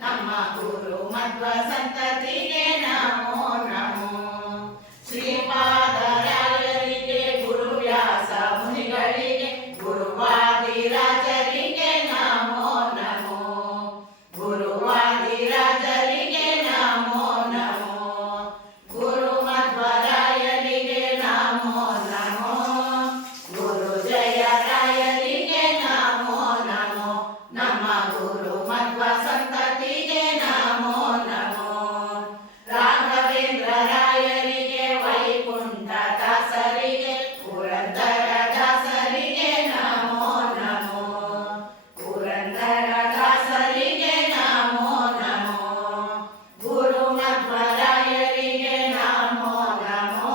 ನಮ್ಮ ಗುರು ಮಧ್ವ ಸಂತತಿಗೆ ನಮೋ ನಮೋ. ಶ್ರೀಪಾದರಾಯರಿಗೆ ಗುರುವ್ಯಾಸ ಮುನಿಗಳಿಗೆ ಗುರುವಾದಿರಾಜರಿಗೆ ನಮೋ ನಮೋ. ಗುರುವಾದಿರಾಜರಿಗೆ ನಮೋ ನಮೋ. ಗುರು ಮಧ್ವರಾಯರಿಗೆ ನಮೋ ನಮೋ. ಗುರು ಜಯರಾಯರಿಗೆ ನಮೋ ನಮೋ. ನಮ್ಮ ಗುರು ಮಧ್ವ ಸಂತತಿಗೆ ನಮೋ ನಮೋ. ರಾಘವೇಂದ್ರ ರಾಯರಿಗೆ ವೈಕುಂಠ ದಾಸರಿಗೆ ಪುರಂದರ ದಾಸರಿಗೆ ನಮೋ ನಮೋ. ಪುರಂದರ ದಾಸರಿಗೆ ನಮೋ ನಮೋ. ಗುರು ಮಧ್ವರಾಯರಿಗೆ ನಮೋ ನಮೋ.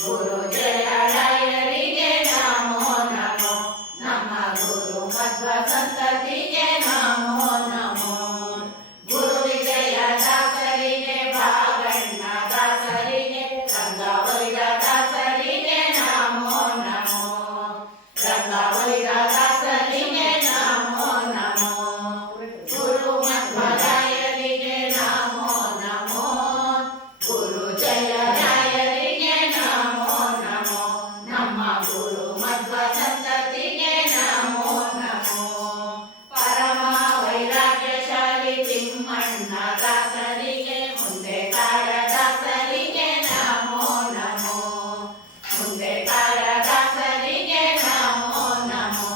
ಗುರು ಜಯರಾಯರಿಗೆ ನಮೋ ನಮೋ. ನಮ್ಮ ಗುರು ಮಧ್ವ ಸಂತತಿಗೆ ನಮೋ ನಮೋ. ಗುರು ವಿಜಯ ದಾಸರಿಗೆ ಭಾಗಣ್ಣ ದಾಸರಿಗೆ ರಂಗಾವಲಿದ ದಾಸರಿಗೆ ನಮೋ ನಮೋ. ರಂಗಾವಲಿದ ದಾಸರಿಗೆ ನಮೋ ನಮೋ. ಗುರು ಮಧ್ವರಾಯರಿಗೆ ನಮೋ ನಮೋ. ಗುರು ಜಯರಾಯರಿಗೆ ನಮೋ ನಮೋ. ನಮ್ಮ ಗುರು ಮಧ್ವ ಸಂತತಿಗೆ ನಮೋ ನಮೋ. ಪರಮ ವೈರಾಗ್ಯಶಾಲಿ ತಿಮ್ಮಣ್ಣ ದಾಸರಿಗೆ ಮುಂದೆ ಕಾಡ ದಾಸರಿಗೆ ನಮೋ ನಮೋ. ಮುಂದೆ ಕಾಡ ದಾಸರಿಗೆ ನಮೋ ನಮೋ.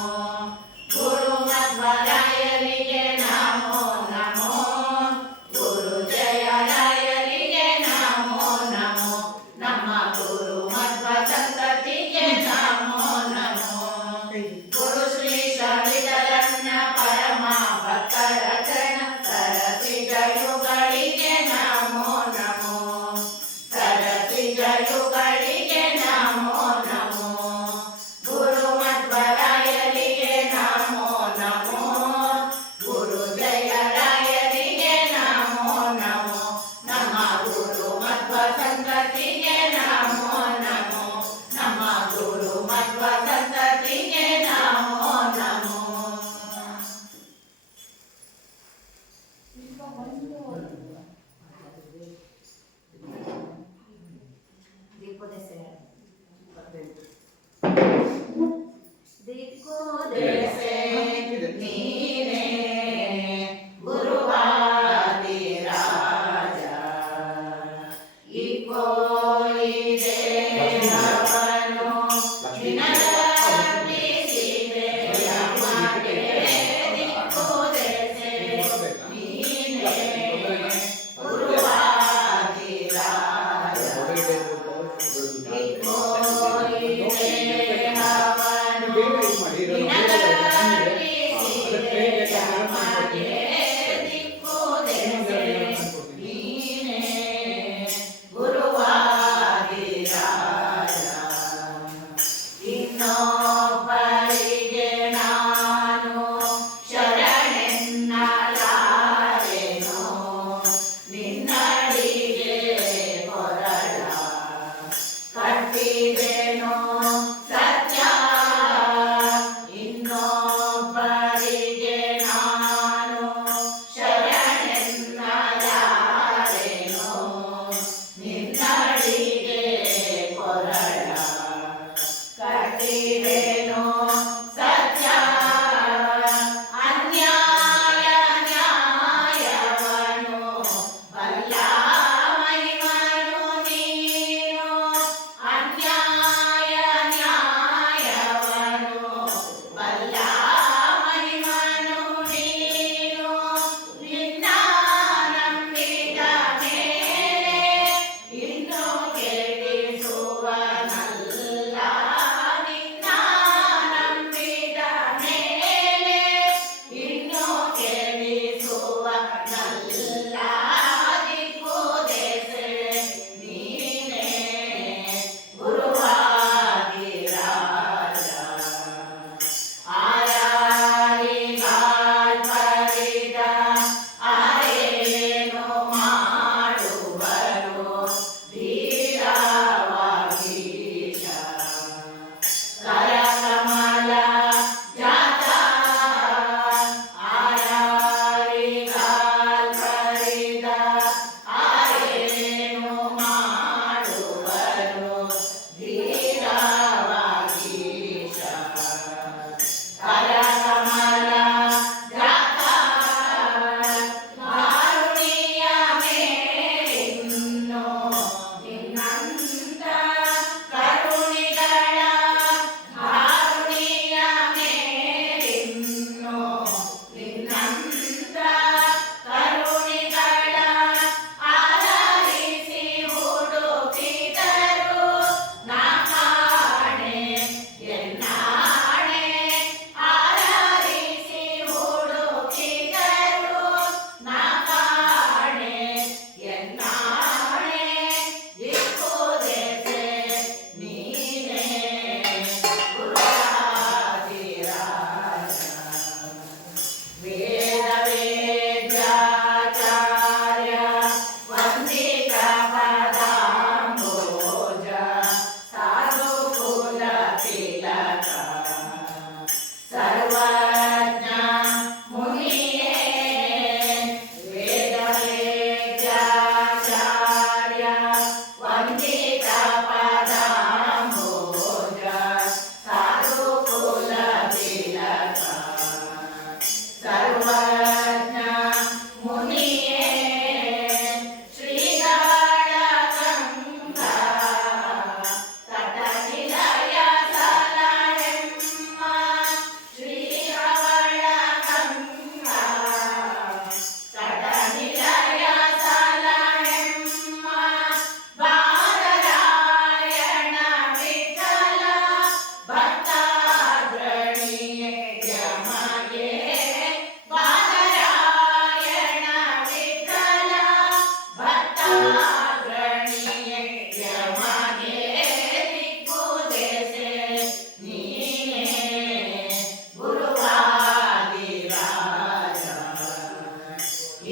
ಗುರು ಮಧ್ವರಾಯರಿಗೆ ನಮೋ ನಮೋ. ಗುರು ಜಯರಾಯರಿಗೆ ನಮೋ ನಮೋ. ನಮ್ಮ ಗುರು ಮಧ್ವ ಸಂತತಿಗೆ ನಮೋ ನಮೋ. ಗುರು ಶ್ರೀ ಶಳಿಧರಣ್ಣ ಪರಮ ಭಕ್ತರ ಚರಣ ಸರಸಿಜಯುಗಳಿಗೆ ನಮೋ ನಮೋ. ಸರಸಿಜಯುಗಳಿಗೆ ನಮೋ ನಮೋ. ಗುರು ಮಧ್ವರಾಯರಿಗೆ ನಮೋ ನಮೋ. ಗುರು ಜಯರಾಯರಿಗೆ ನಮೋ ನಮೋ. ನಮ್ಮ ಗುರು ಮಧ್ವ ಸಂತತಿಗೆ ನಮೋ ನಮೋ. ನಮ್ಮ ಗುರು ಮಧ್ವ ಸಂತತಿಗೆ ನಮೋ ನಮೋ. ದಿಕ್ಕು ದೆಸೆ ನೀನೇ ಗುರುವಾದಿರಾಜ. ಇಕೋ ಈ ದೇಹವನ್ನು ನಿನಗರ್ಪಿಸಿದೆ ಯಮಗೆ. ದಿಕ್ಕು ದೆಸೆ ನೀನೇ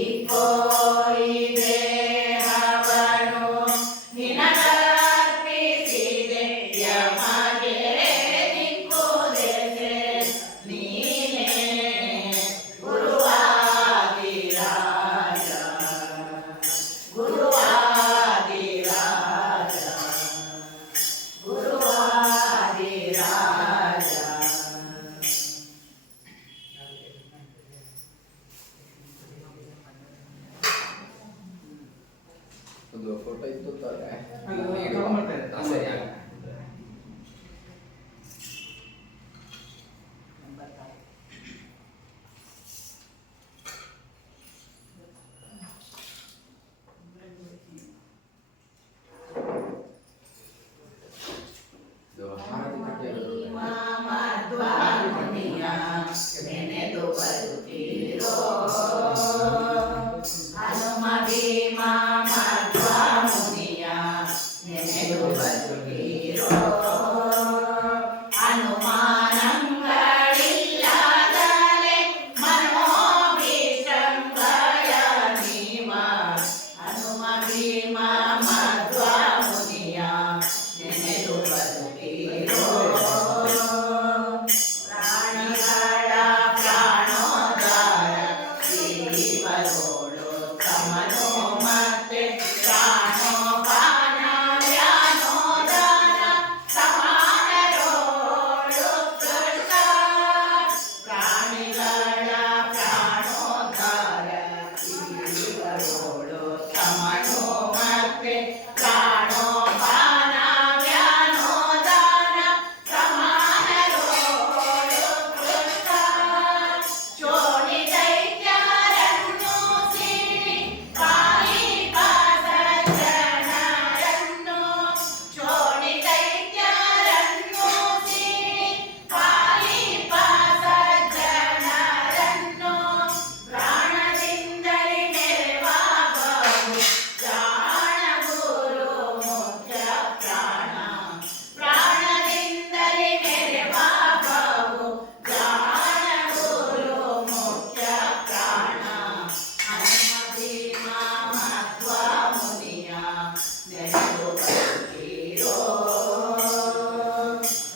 ಇಕೋ ಈ ದೇಹವನ್ನು ನಿನಗರ್ಪಿಸಿದೆ ಯಮಗೆ ದಿಕ್ಕು ದೆಸೆ ನೀನೇ ಗುರುವಾದಿರಾಜ ಗುರುವಾದಿರಾಜ ಗುರುವಾದಿರಾಜ. ಒಂದು ಫೋಟೋ ಇತ್ತು ಸರಿ ಮಧ್ವಮುನಿಯ ನೆನೆದು ಬರುತ್ತೀರೋ ಹನುಮ ಭೀಮ ಮಧ್ವಮುನಿಯ ನೆನೆದು ಬರುತ್ತೀರೋ ಅನುಮಾನಗಳಿಲ್ಲದಲೆ ಮನೋಭಿಸಂಗಯ ನೀವ ಹನುಮ ಭೀಮ ಮಧ್ವಮುನಿಯ ನೆನೆದು ಬರುತ್ತೀರೋ ಪ್ರಾಣಿಗಳ ಪ್ರಾಣೋದ್ಧಾರ ಜೀವರೋಳು ಕಮನೋ ಮತ್ತೆ ಪ್ರಾಣೋಪಾನ ವ್ಯಾನೋದಾನ ಸಮಾನರೋಳು ಕೃಷ್ಣ ಪ್ರಾಣಿಗಳ ಪ್ರಾಣೋದ್ಧಾರ ಜೀವರೋಳು ಕಮನೋ ಮತ್ತೆ ಪ್ರಾಣೋಪಾನ ವ್ಯಾನೋದಾನ ಸಮಾನರೋಳು ಕೃಷ್ಣ ಚೋಳಿ ದೈತ್ಯರನ್ನು ಸೀಳಿ ಕಾಲಿಕ ಸಜ್ಜನರನ್ನು ಚೋಳಿ ದೈತ್ಯರನ್ನು ಸೀಳಿ ಕಾಲಿಕ ಸಜ್ಜನರನ್ನು ಪ್ರಾಣದಿಂದಲೇ ನೆರವಾಗವು ಪ್ರಾಣ ಗುರು ಮುಖ್ಯ ಪ್ರಾಣ ಪ್ರಾಣದಿಂದಲೇ ನೆರವಾಗವು ಪ್ರಾಣ ಗುರು ಮುಖ್ಯ ಪ್ರಾಣ ಹನುಮ ಭೀಮ ಮಧ್ವಮುನಿಯ ನೆನೆದು ಬರುತ್ತೀರೋ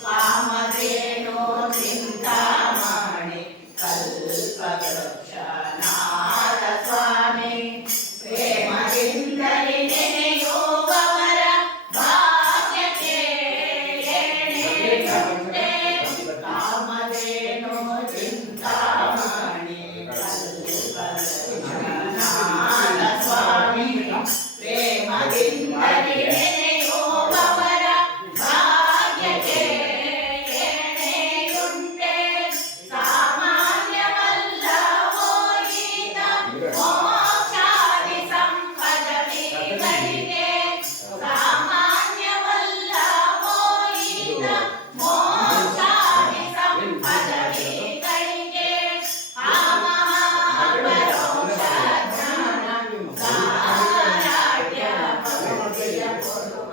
ಕಾಮಧೇನು ಚಿಂತಾಮಣಿ ಕಲ್ಪವೃಕ್ಷ ನಾಥ ಸ್ವಾಮಿ ಪ್ರೇಮದಿಂದಲೇ ನೆನೆಯುವವರ ಭಾಗ್ಯಕ್ಕೆ ಎಣೆಯುಂಟೆ ಕಾಮಧೇನು ಚಿಂತಾಮಣಿ ಕಲ್ಪವೃಕ್ಷ ನಾಥ ಸ್ವಾಮಿ ಪ್ರೇಮದಿಂದಲೇ ನೆನೆಯುವವರ ಭಾಗ್ಯಕ್ಕೆ ಎಣೆಯುಂಟೆ ಸಾಮಾನ್ಯವಲ್ಲವೋ ಈತ ಮೋಕ್ಷಾದಿ ಸಂಪದವಿಗಳಿಗೆ ಸಾಮಾನ್ಯವಲ್ಲವೋ ಈತ ಮೋಕ್ಷಾದಿ ಸಂಪದವಿಗಳಿಗೆ ಆ ಮಹಾಪರೋಕ್ಷ ಜ್ಞಾನ ಧಾರಾಢ್ಯ ಭಕ್ತಿಯ ಕೊಡುವ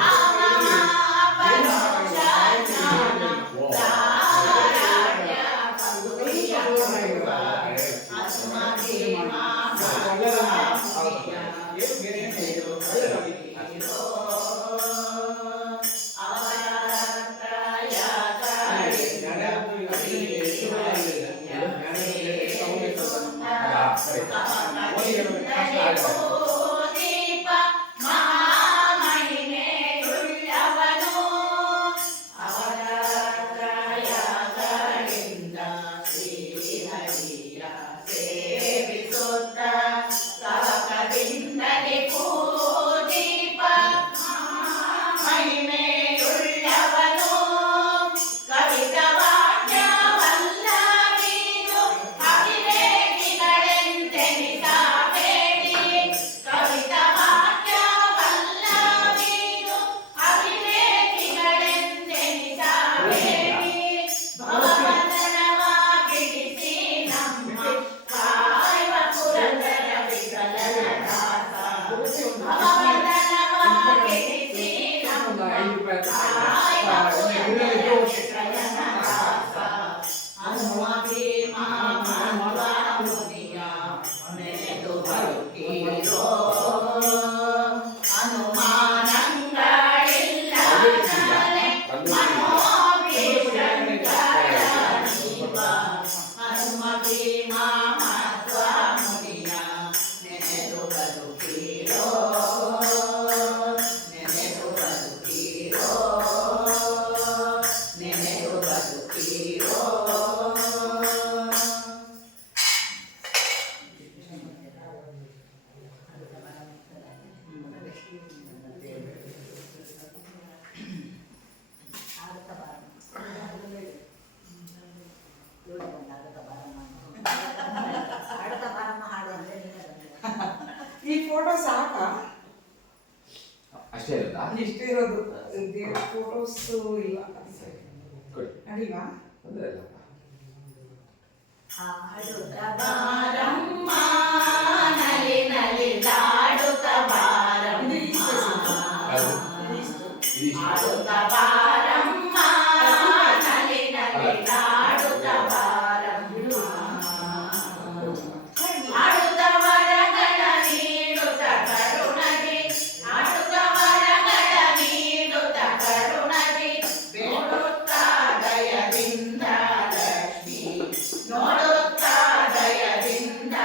ಆ ಮಹಾಪರೋಕ್ಷ ಜ್ಞಾನ ಧಾರಾಢ್ಯ ಭಕ್ತಿಯ ಕೊಡುವ ಹನುಮ ಭೀಮ ಮಧ್ವಮುನಿಯ ನೆನೆದು ಬರುತ್ತೀರೋ ಅವರ ತ್ರಯಗಳಿಂದ ದೀಪ ಮಹಾಮಹಿಮೆಯುಳ್ಳವನು ಅವರ ತ್ರಯಗಳಿಂದ ಶ್ರೀಹರಿಯ ಸೇವಿಸುತ್ತ ತವಕದಿಂದಲೇ ಪೂದೀಪ ಮಹಿಮೆಯುಳ್ಳವನು ಕವಿತ ವಾಕ್ಯವಲ್ಲವೀದು ಅವಿವೇಕಿಗಳೆಂದೆನಿಸಬೇಡಿ ನೆನೆದು ಬದುಕಿರೋ ಅನುಮಾನಗಳಿಲ್ಲದಲೆ ಮನೋಭಿಷಂಕರ ನೀವ ಹನುಮ ಭೀಮ ಮಧ್ವ ಮುನಿಯ ನೆನೆದು ಬದುಕಿರೋ ನೆನೆದು ಬದುಕಿರೋ ನೆನೆದು ಬದುಕಿರೋ ಈ ಫೋಟೋ ಸಾಕಾ? ಅಷ್ಟೇ ಇರುತ್ತಾ? ಇಷ್ಟೇ ಇರೋದು ಫೋಟೋಸ್ ಇಲ್ಲ ಸರಿ ಕೊಡಿ ಅಡಿವಾ ತೊಂದರೆ ಇಲ್ಲ ಹಾಡುತ್ತ ಬಾರಮ್ಮ ನಲಿ ನಲಿದಾಡುತ್ತ ಬಾರಮ್ಮ ಹಾಡುತ್ತ ಬಾರಮ್ಮ ನಲಿ ನಲಿದಾಡುತ್ತ ಬಾರಮ್ಮ ಆಡುತ್ತ ವರಗಳ ನೀಡುತ್ತ ಕರುಣದಿ ಆಡುತ್ತ ವರಗಳ ನೀಡುತ್ತ ಕರುಣದಿ ನೋಡುತ್ತ ದಯದಿಂದ ಲಕ್ಷ್ಮಿ ನೋಡುತ್ತ ದಯದಿಂದ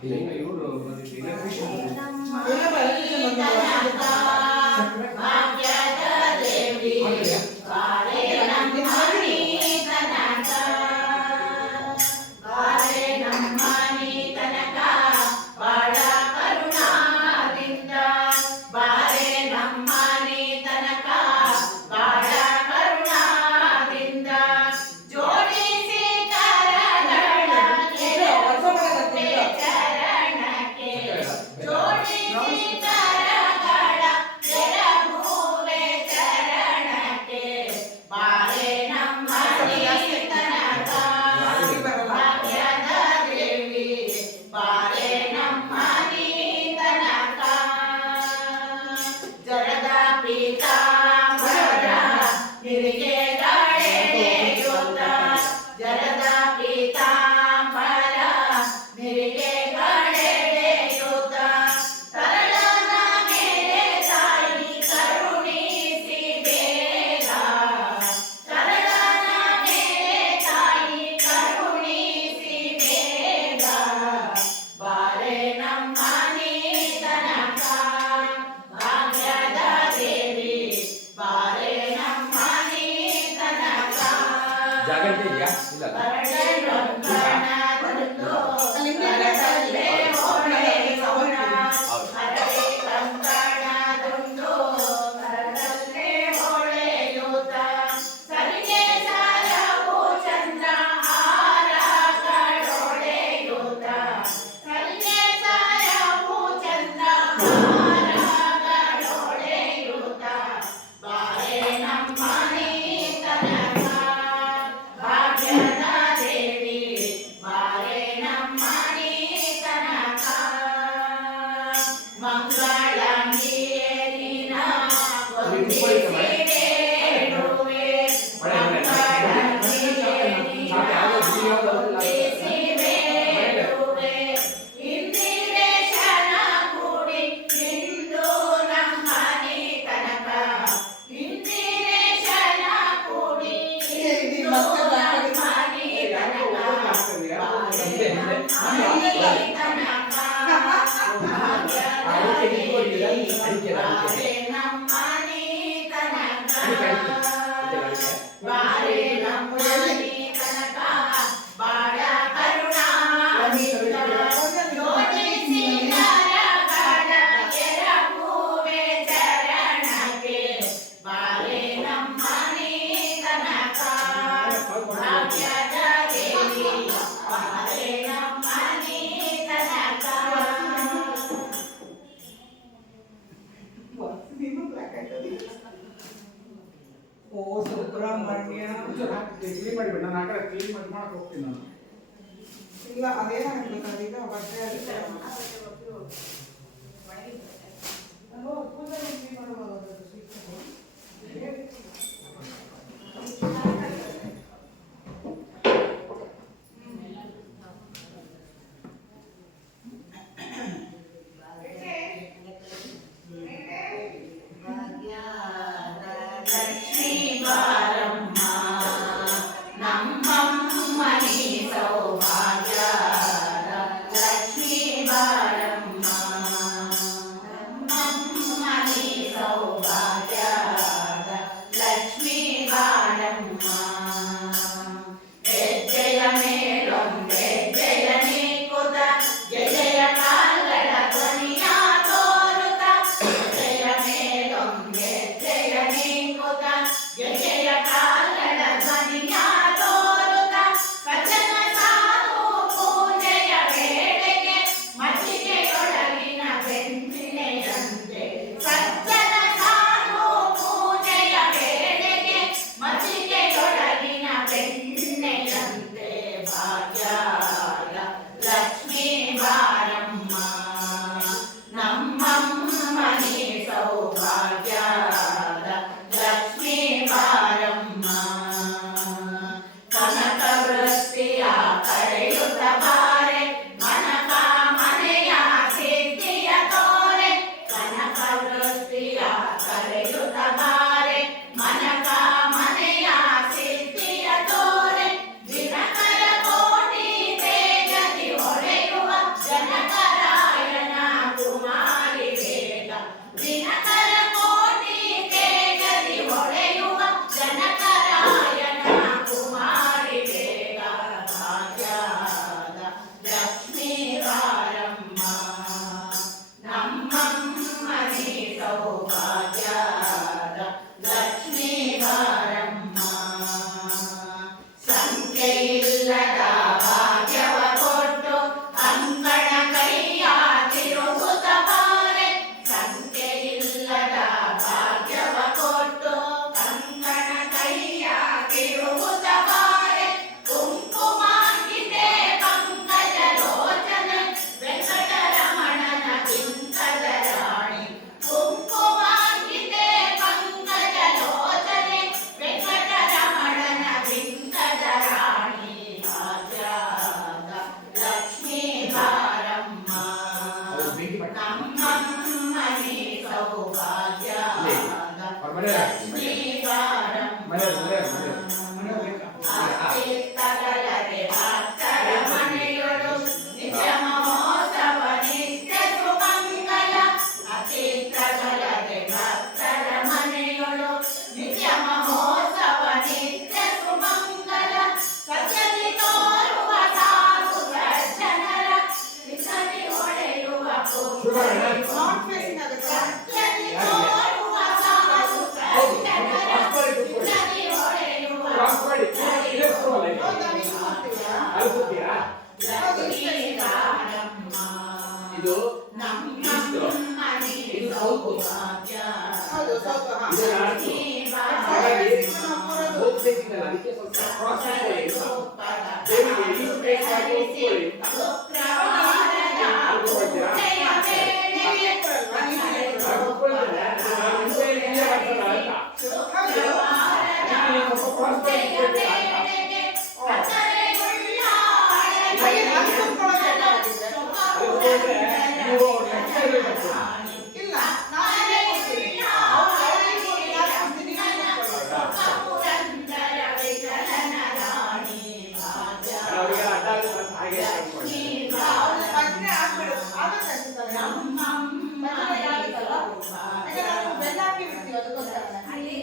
ಏನು ಇವರು ಎಲೆಕ್ಟ್ರಿಷಿಯನ್ ಎಲ್ಲ ಬರೋದಿಲ್ಲ ಬಂದಲ್ಲ. ಭಾಗ್ಯದ ದೇವಿ ಬಾಳೆ ನಮ್ಮ ನೀತನಕ ಬಾಳೆ ನಮ್ಮ ನೀತನಕ ಬಾಳ ಕರುಣಾದಿಂದ ಬಾಳೆ ನಮ್ಮ ನೀತನಕ ಬಾಳ ಕರುಣಾದಿಂದ ಜೋಡಿಸಿ ಕರಗಳ ಕೆರಗುವೆ ಚರಣಕ್ಕೆ ಜೋಡಿಸಿ ಕರಗಳ ಕೆರಗುವೆ ಚರಣಕ್ಕೆ ಬಾಳೆ ನಮ್ಮ ನೀತನಕ ಭಾಗ್ಯದ ದೇವಿ ಬಾಳೆ ನಮ್ಮ ನೀತನಕ ಜರದ ಪೀತಾಂಬರ ನಿರಿಗೆಗಳೆಳೆಯುತ್ತ ಜರದ ಪೀತಾಂಬರ ನಿರಿಗೆಗಳೆಳೆಯುತ್ತ ತರಳನ ಮೇಲೆ ತಾಯಿ ಕರುಣಿಸಿ ಬೇಗ ತರಳನ ಮೇಲೆ ತಾಯಿ ಕರುಣಿಸಿ ಬೇಗ ಬಾಳೆ ನಮ್ಮ ನೀತನಕ ಭಾಗ್ಯದ ದೇವಿ ಬಾಳೆ ನಮ್ಮ ನೀತನಕ ಜಾಗೃತಿ ಇದೆಯಾ ಇಲ್ಲ ಕರಡೊಂಗಣದೊಂದು ಕರಡಲ್ಲೇ ಹೊಳೆಯೋಣ ಹರಳಿ ಕಂಕಣದೊಂದು ಕರಡಲ್ಲೇ ಹೊಳೆಯುತ್ತ ಸರಿಗೆ ಸಾರವು ಚಂದ್ರ ಹಾರಗಳೊಳೆಯುತ್ತ ಸರಿಗೆ ಸಾರವು ಚಂದ್ರ ಹಾರಗಳೊಳೆಯುತ್ತ ಬಾಳೆ ನಮ್ಮ ನೀತನಕ ಭಾಗ್ಯದ ದೇವಿ ಬಾಳೆ ನಮ್ಮ ನೀತನಕ ಮಂಗಳಂಗಿಯೇ ನಿನ ವಂದಿಸಿ ಬೇಡುವೆ ಮಂಗಳಂಗಿಯೇ ನಿನ ವಂದಿಸಿ ಬೇಡುವೆ ಇಂದಿರೇಶನ ಗುಡಿ ಇಂದು ನಮ್ಮ ನೀತನಕ ಇಂದಿರೇಶನ ಗುಡಿ ಇಂದು ನಮ್ಮ ನೀತನಕ ಬಾಳೆ ನಮ್ಮ ನೀತನಕ ಭಾಗ್ಯದ ದೇವಿ ಬಾಳೆ ನಮ್ಮ ನೀತನಕ ಬಾಳೆ ನಮ್ಮ ನೀತನಕ ಬಾಳ ಕರುಣಾದಿಂದ ಜೋಡಿಸಿ ಕರಗಳ ಕೆರಗುವೆ ಚರಣಕ್ಕೆ ಬಾಳೆ ನಮ್ಮ ನೀತನಕ ಭಾಗ್ಯದ ದೇವಿ ಬಾಳೆ ನಮ್ಮ ನೀತನಕ ಓ ಸುಬ್ರಹ್ಮಣ್ಯ ಕ್ಲೀನ್ ಮಾಡಿಬಿಟ್ಟು ನಾನು ಆ ಕಡೆ ಕ್ಲೀನ್ ಮಾಡಿ ಮಾಡಕ್ಕೆ ಹೋಗ್ತೀನಿ ನಾನು. ಇಲ್ಲ ಅದೇನಾಗ್ಬೇಕು ಅದೀಗ ಬಟ್ಟೆ ಅದಕ್ಕೆ ಪೂಜೆ ಮಾಡುವಾಗ ಅದು ಸಿಗ್ತದೆ. ಲಕ್ಷ್ಮೀ ಬಾರಮ್ಮ ನಮ್ಮಮ್ಮನಿ ಸೌಭಾಗ್ಯ ಲಕ್ಷ್ಮೀ ಬಾರ ಮನೆ ಲಕ್ಷ್ಮೀ ಬಾರಮ್ಮ ಮನೆ ಮನೆ ಮನೆ ಬೇಕಾ? ಆರ್ತಿತ್ತಗಲದೆ ಭಕ್ತರ ಮನೆಯೊಳು ನಿತ್ಯ ಮಹೋತ್ಸವ ನಿತ್ಯ ಸುಮಂಗಲ ಅತಿತ್ತಗಲದೆ ಭಕ್ತರ ಮನೆಯೊಳು ನಿತ್ಯ ಮಹೋತ್ಸವ ನಿತ್ಯ ಸುಮಂಗಲ ಸತ್ಯದಿ ತೋರುವ ಸಾಧು ಸಜ್ಜನರ ನಿತ್ಯದಿ ಹೊಳೆಯುವ ನಾಟ್ ಫೇಸಿಂಗ್ ಆಗುತ್ತೆ. ಸತ್ಯದಿ ತೋರುವ ಸಾಧು ಸಜ್ಜನರ ನಿತ್ಯದಿ ಹೊಳೆಯುವ ಕ್ರಾಸ್ ಮಾಡಿ ಇದೆ ಸ್ಕ್ರೋಲ್ ಆಯ್ತು ಹೌದಾ, ನೀವು ಮಾಡ್ತೀರಾ? ಅಲ್ಲಿ ಕೂತೀರಾ ಲಕ್ಷ್ಮೀ ಬಾರಮ್ಮ ಇದು ನಮ್ಮಮ್ಮ ಇದು ಸೌತು. ಭಾಗ್ಯ ಹೌದು, ಸ್ವಲ್ಪ, ಹಾ. ಇದು ನಾಲ್ಕು ಹಾಗಾಗಿ ಹೋಗ್ ಸೇರಿಸಿದ್ದಲ್ಲ ಅದಕ್ಕೆ ಸ್ವಲ್ಪ ಕ್ರಾಸ್ ಮಾಡ್ಕೊಳ್ಳಿ ದೇವಿಗೆ ಈ ಸ್ಪೇಸ್ ಆಗಿ ಹೋಗ್ಕೊಳ್ಳಿ ಅದು ಕೊಡ್ತೀರಾ ನಾನು ಒಪ್ಕೊಳ್ತೇನೆ ನಾನು ಮುಂಚೆ ಇಲ್ಲೇ ಮಾಡ್ಸಲ್ಲ ಅಂತ ಹೌದು. ನೀವು ಸ್ವಲ್ಪ ಕ್ರಾಸ್ ಮಾಡಿ ಕೊಡ್ತೀರಾ ಅಂತ ಹಾಗೆ ನಾನು ಕೂತ್ಕೊಳ್ಳೋದು ಬೇಕಾಗಿದ್ರೆ. ಅದು ಕೊಟ್ರೆ ನೀವು ನೆಕ್ಸ್ಟ್ ಟೈಮ್ ಬರ್ತೀರಾ ಇಲ್ಲ, ನಾನು ಇಲ್ಲೇ ಕೂರ್ತೀನಿ. ಅವ್ರು ಅಲ್ಲಿ ಕೂರ್ತೀನಿ, ನಾನು ಕೂರ್ತೀನಿ, ನೀವು ಕೂತ್ಕೊಳ್ಳಿ. ಅವರಿಗೆ ಅಡ್ಡ ಆಗುತ್ತೆ ಅಂತ ಹಾಗೆ ಮಾಡ್ಕೊಳ್ಳಿ ಅವ್ರು ಭಜನೆ ಆಗ್ಬಿಡು. ಆಗುತ್ತೆ ಅನ್ಸುತ್ತಲ್ಲ. ಭಜನೆ ಆಗುತ್ತಲ್ಲ? ಯಾಕಂದ್ರೆ ನಾವು ಬೆಲ್ಲ ಹಾಕಿ ಬಿಡ್ತೀವಿ, ಅದಕ್ಕೋಸ್ಕರನೇ.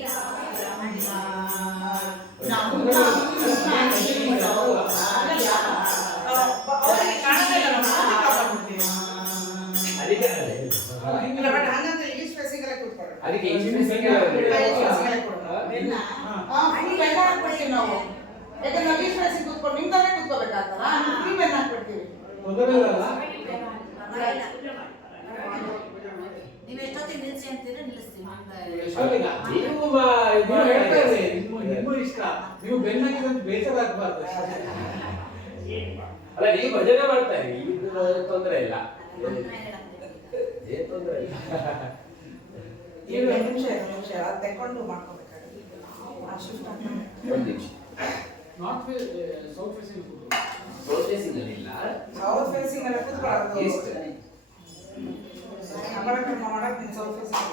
ಅವ್ರಿಗೆ ಕಾಣದೇ ಇಲ್ಲ, ನಾವು ಕೂತ್ಕೊಂಡು ಕಾಪಾಡ್ಬಿಡ್ತೀವಿ. ಅದಕ್ಕೆ ಇಲ್ಲ, ಬಟ್ ಹಂಗಂತ ಈ ಸ್ಪೇಸಿಗೆಲ್ಲ ಕೂತ್ಕೊಳ್ಳಿ. ಅದಕ್ಕೆ ಇಂಜಿನಿಯರ್ ಸಿಂಗಲ್ ಫುಲ್ ಬೆಲ್ಲ ಹಾಕ್ಬಿಡ್ತೀವಿ ನಾವು. ಯಾಕಂದ್ರೆ ನಾವು ಈ ಸ್ಪೇಸಿಗೆ ಕೂತ್ಕೊಂಡು ನಿಮ್ ತಾನೇ ಕೂತ್ಕೋಬೇಕಾಗ್ತಲ್ಲ, ಫುಲ್ ಬೆಲ್ಲ ಹಾಕ್ಬಿಡ್ತೀವಿ. ತೊಂದರೆ ಇಲ್ಲಲ್ಲ? ನೀವು ಎಷ್ಟೊತ್ತಿಗೆ ನಿಲ್ಸಿ ಅಂತೀರ ನಿಲ್ಲಿಸ್ತೀವಿ ಎಷ್ಟೊತ್ತಿಗೆ? ನೀವು ಹೇಳ್ತಾ ಇರಿ, ನಿಮ್ಮ ಇಷ್ಟ. ನೀವು ಬೆನ್ನಾಗಿದೆ ಅಂತ ಬೇಜಾರಾಗಬಾರ್ದು. ಅಲ್ಲ ನೀವು ಭಜನೆ ಮಾಡ್ತಾ ಇರಿ ಇದು ತೊಂದರೆ ಇಲ್ಲ ಏನ್ ತೊಂದರೆ ಇಲ್ಲ ಈಗ 2 ನಿಮಿಷ 2 ನಿಮಿಷ ಅದು ತೆಕ್ಕೊಂಡು ಮಾಡ್ಕೋಬೇಕಾಗುತ್ತೆ. ಅಷ್ಟು ಒಂದು ನಿಮಿಷ ನಾರ್ತ್ ಸೌತ್ ಫೇಸಿಂಗ್ ಪ್ರೋಸೆಸಿಂಗ್ ಇಲ್ಲ ಸೌತ್ ಫೇಸಿಂಗ್ ಎಲ್ಲ ಕೂತ್ಕೊಳ್ಳೋದು. ಎಷ್ಟು ಅಮರಕರ್ಮ ಮಾಡಕ್ ನೀನು ಸೌತ್ ಫೇಸಿಂಗ್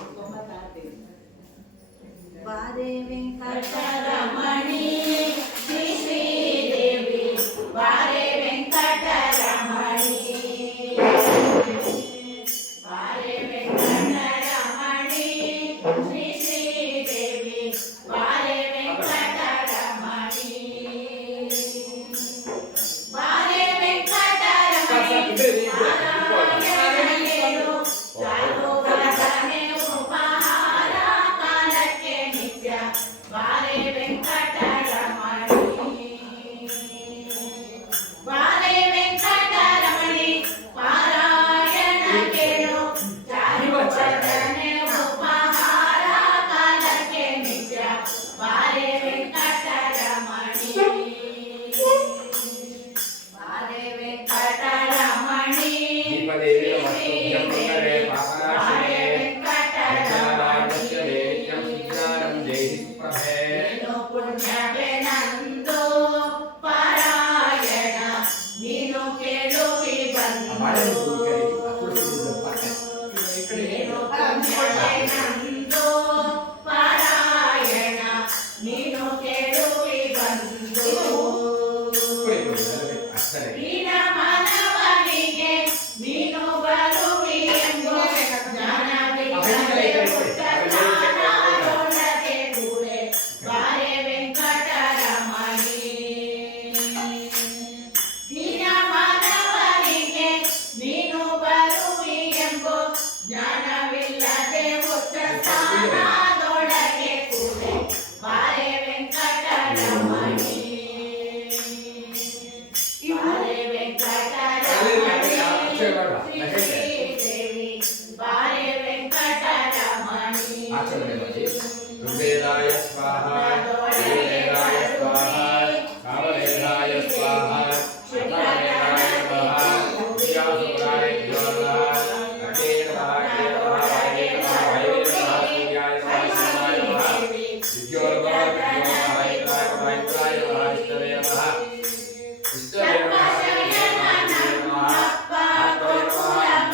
ಬಾರೆ ವೆಂಕಟರಮಣಿ ಶ್ರೀ ಶ್ರೀದೇವಿ ಬಾರೆ ವೆಂಕಟರಮಣಿ ಬಾರೆ ವೆಂಕಟರಮಣಿ ಶ್ರೀ ಶ್ರೀದೇವಿ ಬಾರೆ ವೆಂಕಟರಮಣಿ ಬಾರೆ ವೆಂಕಟರಮಣಿ ನಾರಾಯಣೇನು ಚಾರುವರ್ಧನೆ ಉಪಹಾರ ಕಾಲಕ್ಕೆ ನಿತ್ಯ ಬಾರೆ ವೆಂಕಟರಮಣಿ ಬಾರೆ ವೆಂಕಟರಮಣಿ ಪಾರಾಯಣ ಕೇಳು ಚಾರುವರ್ಧನೆ ಉಪಹಾರ ಕಾಲಕ್ಕೆ ನಿತ್ಯ ಬಾರೆ ವೆಂಕಟರಮಣಿ ಬಾರೆ ವೆಂಕಟರಮಣಿ ದೀಪದೇವಿಯ ವಸ್ತುಭ್ಯಂ ಮಂಗಲೇ ಪಾಪನಾಶಿನೇ ಜ್ಞಾನಾರಾಯಣಸ್ಯ ನಿತ್ಯಂ ಸುಜ್ಞಾನಂ ದೇಹಿ ಸುಪ್ರಭೇ ನೀನು ಪುಣ್ಯವೇ ನಂದು ಪಾರಾಯಣ ನೀನು ಕೇಳುವಿ ಮಾಡಿ ಬಂದು ನೀನು ಪುಣ್ಯವೇ ನಂದು ಪಾರಾಯಣ ನೀನು ಕೇಳುವಿ ಬಂದು ಅಷ್ಟೇ ನಿನ್ನ ಮನವನಿಗೆ ನೀನು ಬರುವಿ ಎಂದು ಜ್ಞಾನವಿಲ್ಲದೆ ಪುಟ್ಟನಾದೊಳಗೆ ಕೂಡೆ ಬಾರೆ ವೆಂಕಟರಮಣಿ ನಿನ್ನ ಮನವನಿಗೆ ನೀನು ಬರುವಿ ಎಂಬೋ ಜ್ಞಾನವಿಲ್ಲದೆ ಉಚ್ಚಸ್ಥಾನದೊಳಗೆ ಕೂಡೆ ಬಾರೆ ವೆಂಕಟರಮಣಿ ಬಾರೆ ವೆಂಕಟರಮಣಿ ಶ್ರೀದೇವಿ ಬಾರೆ ವೆಂಕಟರಮಣಿ ಆಚರಣೆ ಮಾಡಿ ಋಗ್ವೇದಾಯ ಸ್ವಾಹ ಋಗ್ವೇದಾಯ ಸ್ವಾಹ ಕಾಮವೇದಾಯ ಸ್ವಾಹ ಶುಕ್ಲವೇದಾಯ ಸ್ವಾಹ ವಿದ್ಯಾಸುರಾಯ ಜ್ಯೋತಿಃ ಅಗ್ನೇಯ ನಮಃ ಅಗ್ನೇಯ ನಮಃ ವಾಯವೆ ನಮಃ ಸೂರ್ಯಾಯ ನಮಃ ಶಿವಾಯ ನಮಃ ವಿದ್ಯೋರ್ವಾಯ ವಿದ್ಯೋರ್ವಾಯ ಇಂದ್ರಾಯ ನಮಃ ಇಷ್ಟವೇ ನಮಃ ಇಷ್ಟವೇ ನಮಃ ಸರ್ವಶಕ್ತನ ನಮ್ಮ ಅಪ್ಪ ಕುಲ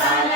ಬಲ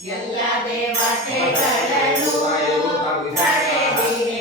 ಎಲ್ಲ ದೇವತೆಗಳನ್ನು ತಡೆದಿರೆ ಕುಲವಾಹಿ ಜನಯನೇ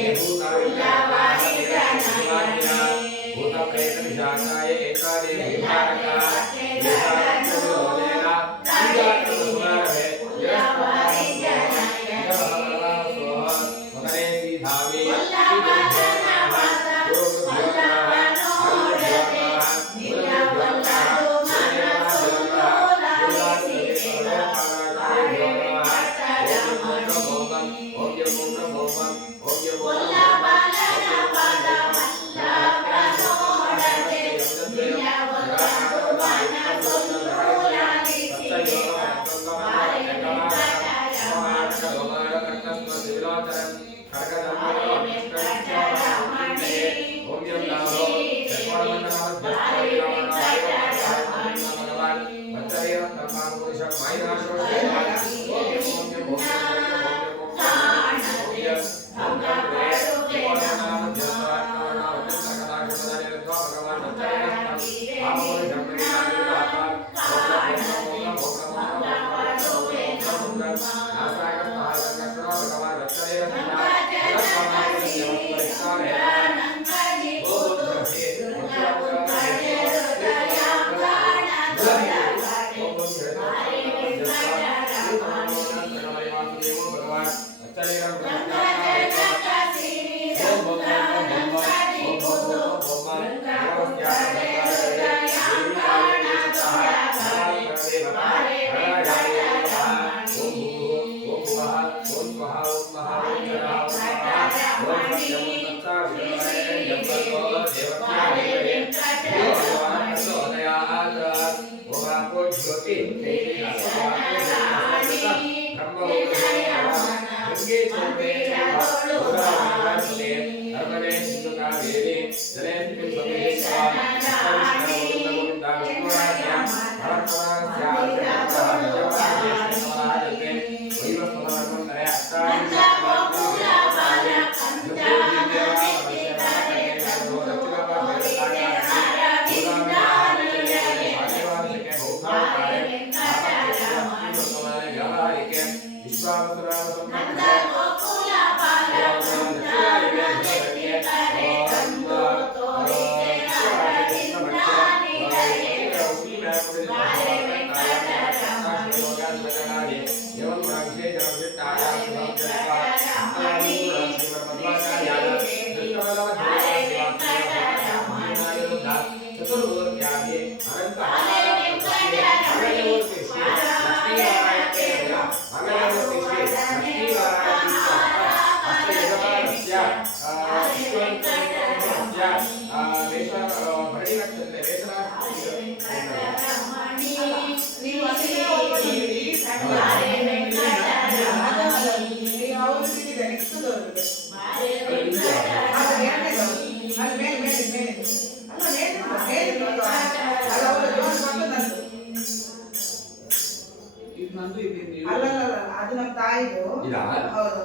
ಅದು ನಮ್ಮ ತಾಯಿದು. ಇದಾ? ಹೌದು.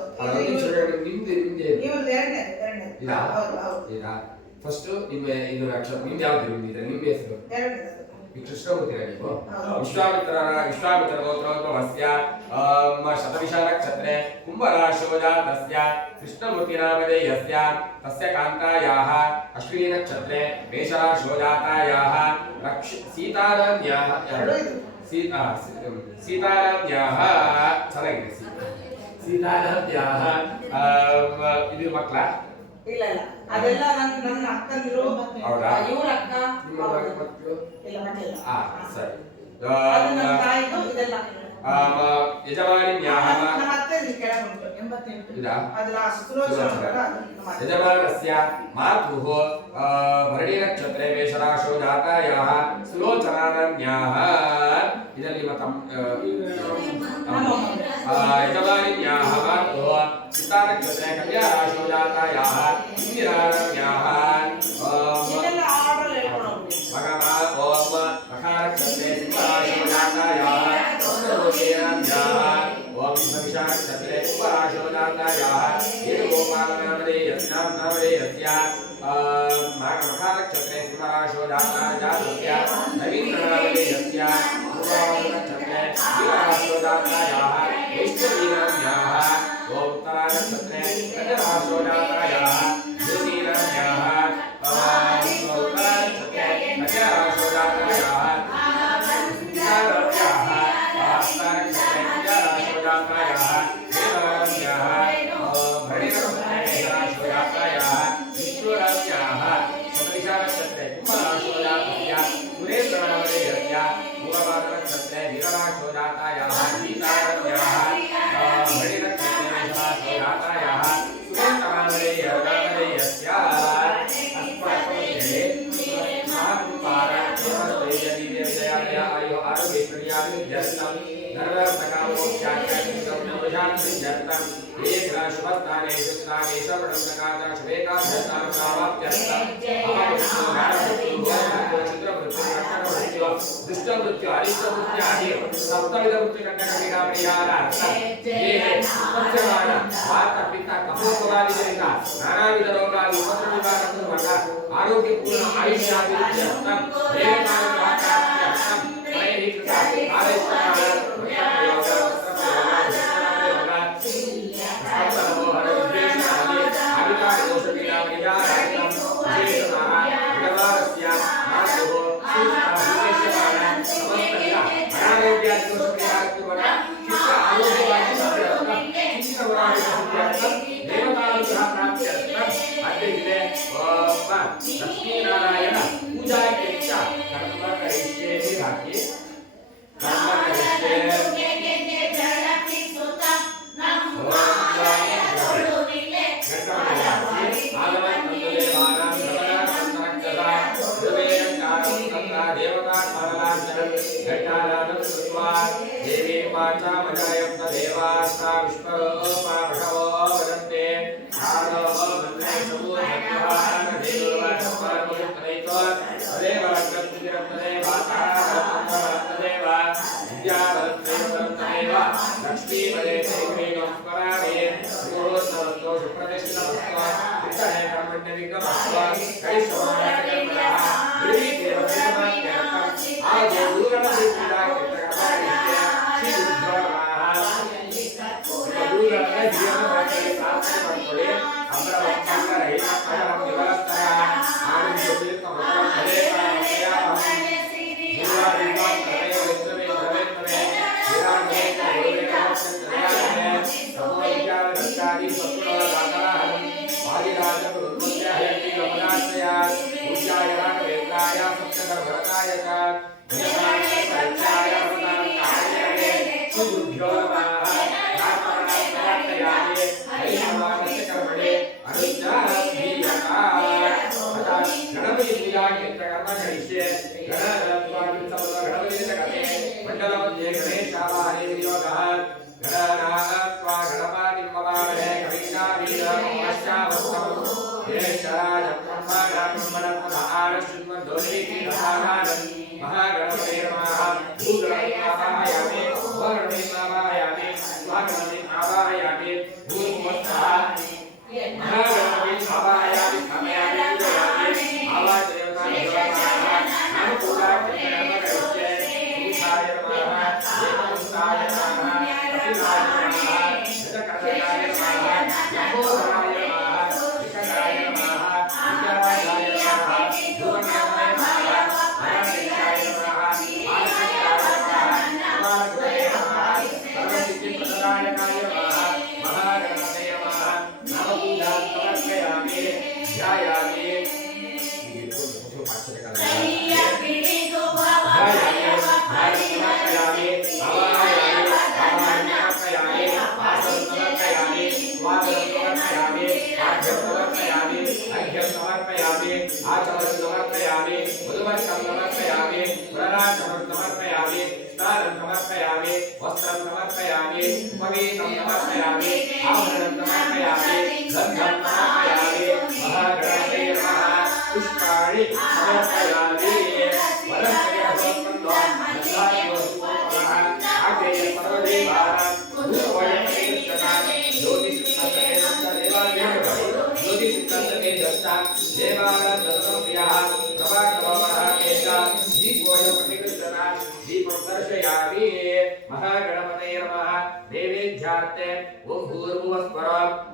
ನಿಮ್ದು ನೀವು ಎರಡನೇ ಇದಾ? ಹೌದು ಹೌದು. ಇದಾ? ಫಸ್ಟ್ ನಿಮ್ಮ ಇದು ಅಕ್ಷರ ನಿಮ್ದು ಯಾವ್ದು ನಿಮ್ಮ ಹೆಸರು? ಎರಡನೇದು. ಈ ಕೃಷ್ಣಮೂರ್ತಿನ ನೀವು ವಿಶ್ವಾಮಿತ್ರ ಗೋತ್ರೋದ್ಭವಸ್ಯ ಶತವಿಷ ನಕ್ಷತ್ರೆ ಕುಂಭರಾಶೋ ಜಾತಸ್ಯ ಕೃಷ್ಣಮೂರ್ತಿ ನಾಮಧೇಯಸ್ಯ ತಸ್ಯ ಕಾಂತಾಯಾಃ ಅಶ್ವಿನಿ ನಕ್ಷತ್ರೆ ಮೇಷರಾಶೋ ಜಾತಾಯಾಃ ಸೀತಾರಾಮ್ಯಾಃ ಸೀತಾರಾಮ್ಯಾಃ ಚೆನ್ನಾಗಿದೆ ಸೀತಾರಾಮ್ಯಾಃ ಇದು ಮಕ್ಕಳ ಇಲ್ಲ ಇಲ್ಲ ಅದೆಲ್ಲ ನನ್ನ ಅಕ್ಕಂದಿರು. ಹೌದಾ? ಇವ್ರ ಅಕ್ಕ ನಿಮ್ಮ ಮಕ್ಕಳು ಇಲ್ಲ ಮಕ್ಕಳಿಲ್ಲ. ಸರಿ. ಅದು ನನ್ನ ತಾಯಿದು ಇದೆಲ್ಲ. ಯಜಮಾನಿನ್ಯಾಃ ನಮ್ಮ ಅತ್ತೆ ಕೆಳಗೆ ಉಂಟು 88. ಇದಾ? ಅದು ಲಾಸ್ಟ್ ಸುಲೋಚನ. ಯಜಮಾನಸ್ಯ ಮಾತುಃ ಭರಣಿ ನಕ್ಷತ್ರೆ ಮೇಷರಾಶೋ ಜಾತಾಯಾಃ ಸುಲೋಚನಾನನ್ಯಾಃ ಇದರಲ್ಲಿ ಯಜಮಾನಿನ್ಯಾಃ ಮಾತುಃ ಚಿತ್ತಾ ನಕ್ಷತ್ರೆ ಕನ್ಯಾ ರಾಶೋ ಜಾತಾಯಾಃ ಇಂದಿರಾರಮ್ಯಾಃ ಇದೆಲ್ಲ ಆರ್ಡರ್ ಹೇಳ್ಕೊಂಡು ಹೋಗ್ಬಿಡಿ. ನಕ್ಷತ್ರೆ ಸಿಂಹರಾಶೋ ಜಾತಾಯಾಃ ಓಂ ಸವಿಷಾ ನಕ್ಷತ್ರೆ ಕುಂಭರಾಶೋ ಜಾತಾಯಾಃ ವೇಣುಗೋಪಾಲನಾಮಧೇಯಸ್ಯ ನಕ್ಷತ್ರೆ ಸಿಂಹರಾಶೋ ಜಾತಸ್ಯ ನವೀಂದ್ರನಾಮಧೇಯಸ್ಯ ನಕ್ಷತ್ರೆ ವೀರರಾಶೋ ಜಾತಾಯಾಃ शोयातायाः देवारम्याः भरणिरमणेः शोयातायाः विष्णुरम्याः शबरिशानक्षत्रे कुम्भराशोयातस्या सुरेन्द्रनामधेयस्या पूर्वभाद्रनक्षत्रे वीरराशोयातायाः गीतारम्याः भरणिनक्षत्रे शोयातायाः सुरेन्द्रनामधेयस्या अस्माकं महाकुमार विजयालया आयो आरोग्यश्वर्यादि जन्तं नरसकामोक्षाख्यातिगम्यवशान्तिजन्तं एकराशुभस्थाने सुस्नाने सर्वणसकाचा शुभेकाध्यस्तामकावाप्त्यर्थं अमृतमृत्यु दुष्टमृत्यु अरिष्टमृत्यादि सप्तविधमृत्युकण्टकपीडापरिहारार्थं ये उपद्यमान वातपित्त कफोपवादिजनिता नानाविध रोगादि उपद्रवनिवारणं आरोग्यपूर्ण आयुष्याभिवृद्ध्यर्थं देवतानुग्रहार्थं वैदिकता लक्ष्मीनारायण पूजा के इच्छा कर्म करिष्ये निराके कर्म करिष्ये देवी वाचा मजायं तदेवास्ता विश्वरूपा वृषभो वदन्ते आरो मन्त्रे समूहत्वान देववाचस्वार्मुक्तैतो तदेव लक्ष्मीरं तदेव तारारत्नदेव विद्यावरत्नैव तदेव लक्ष्मीपदे देवीं स्मरामि गुरुसरस्तो सुप्रतिष्ठितमस्त्वा विष्णवे कर्मण्यविघ्नमस्त्वा कैश्वरमाचकर्मणः देवीदेवदेवमान्यर्थम् आदौ गुरुगणपतिपूजा गणपति पूजा के कर्म करिष्ये गणनात्वादिं गणपति जगते मंडलमध्ये गणेशावाहने वियोगः गणनात्वा गणपतिं मवामहे कविनावीरमश्चावस्तमं येषराज ब्रह्मणब्रह्मणपदारश्चिन्वन्दोलीति दशानानं महागणपते नमः भूगणपतिमावाहयामि भूगणपतिमावाहयामि स्वागणपतिमावाहयामि भूर्भुवस्सः महागणपतिमावाहयामि महागणपतये नमः देवे नैवेद्यार्थे ओम भूर्भुवस्वः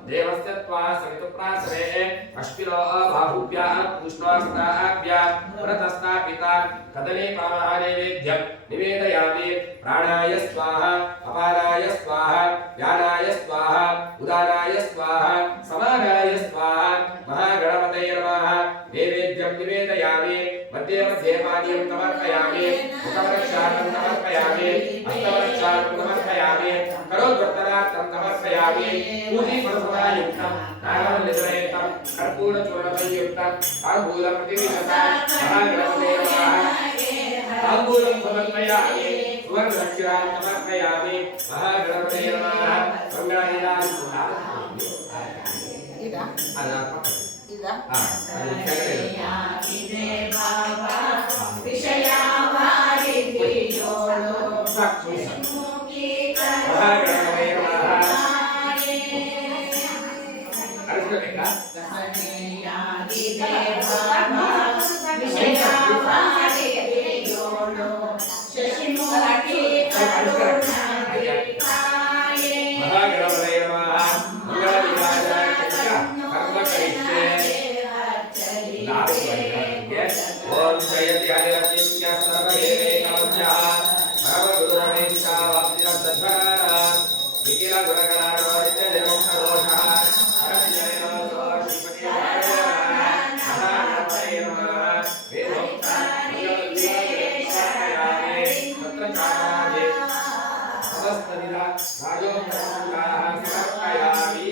देवस्य त्वा सवितुप्रासरे अश्विनो बाहुभ्यः पुष्णोस्ताभ्यः व्रतस्तापिता कदली परमहानैवेद्यं निवेदयामि प्राणाय स्वाहा अपानाय स्वाहा व्यानाय स्वाहा उदानाय स्वाहा समानाय स्वाहा महागणपतये नमः नैवेद्यं निवेदयामि मध्ये मध्ये पानीयं समर्पयामि मुखप्रक्षालनं समर्पयामि हस्तप्रक्षालनं समर्पयामि करोद्वर्तनार्थं समर्पयामि पूजीफलसुधायुक्तं नागवल्लिसमेतं कर्पूरचूर्णसंयुक्तं ताम्बूलप्रतिविशतं महागणपतये नमः ताम्बूलं समर्पयामि सुवर्णदक्षिणां समर्पयामि महागणपतये नमः मंगलायुधानि ಇದಾ ಇದಾ ओम जयति हरिरचित्य सर्वदेवैकवन्द्यः भगवद्गुरुरमेशावाप्तिरद्धराः विकिलगुणगणारोहित्य निर्मुक्तदोषः हरस्यैनोऽसो श्रीपतिर्वाणः महागणपतये नमः वेदोक्तमङ्गलदीपे समर्पयामि समस्तनिरा राजोक्तमङ्गलाः समर्पयामि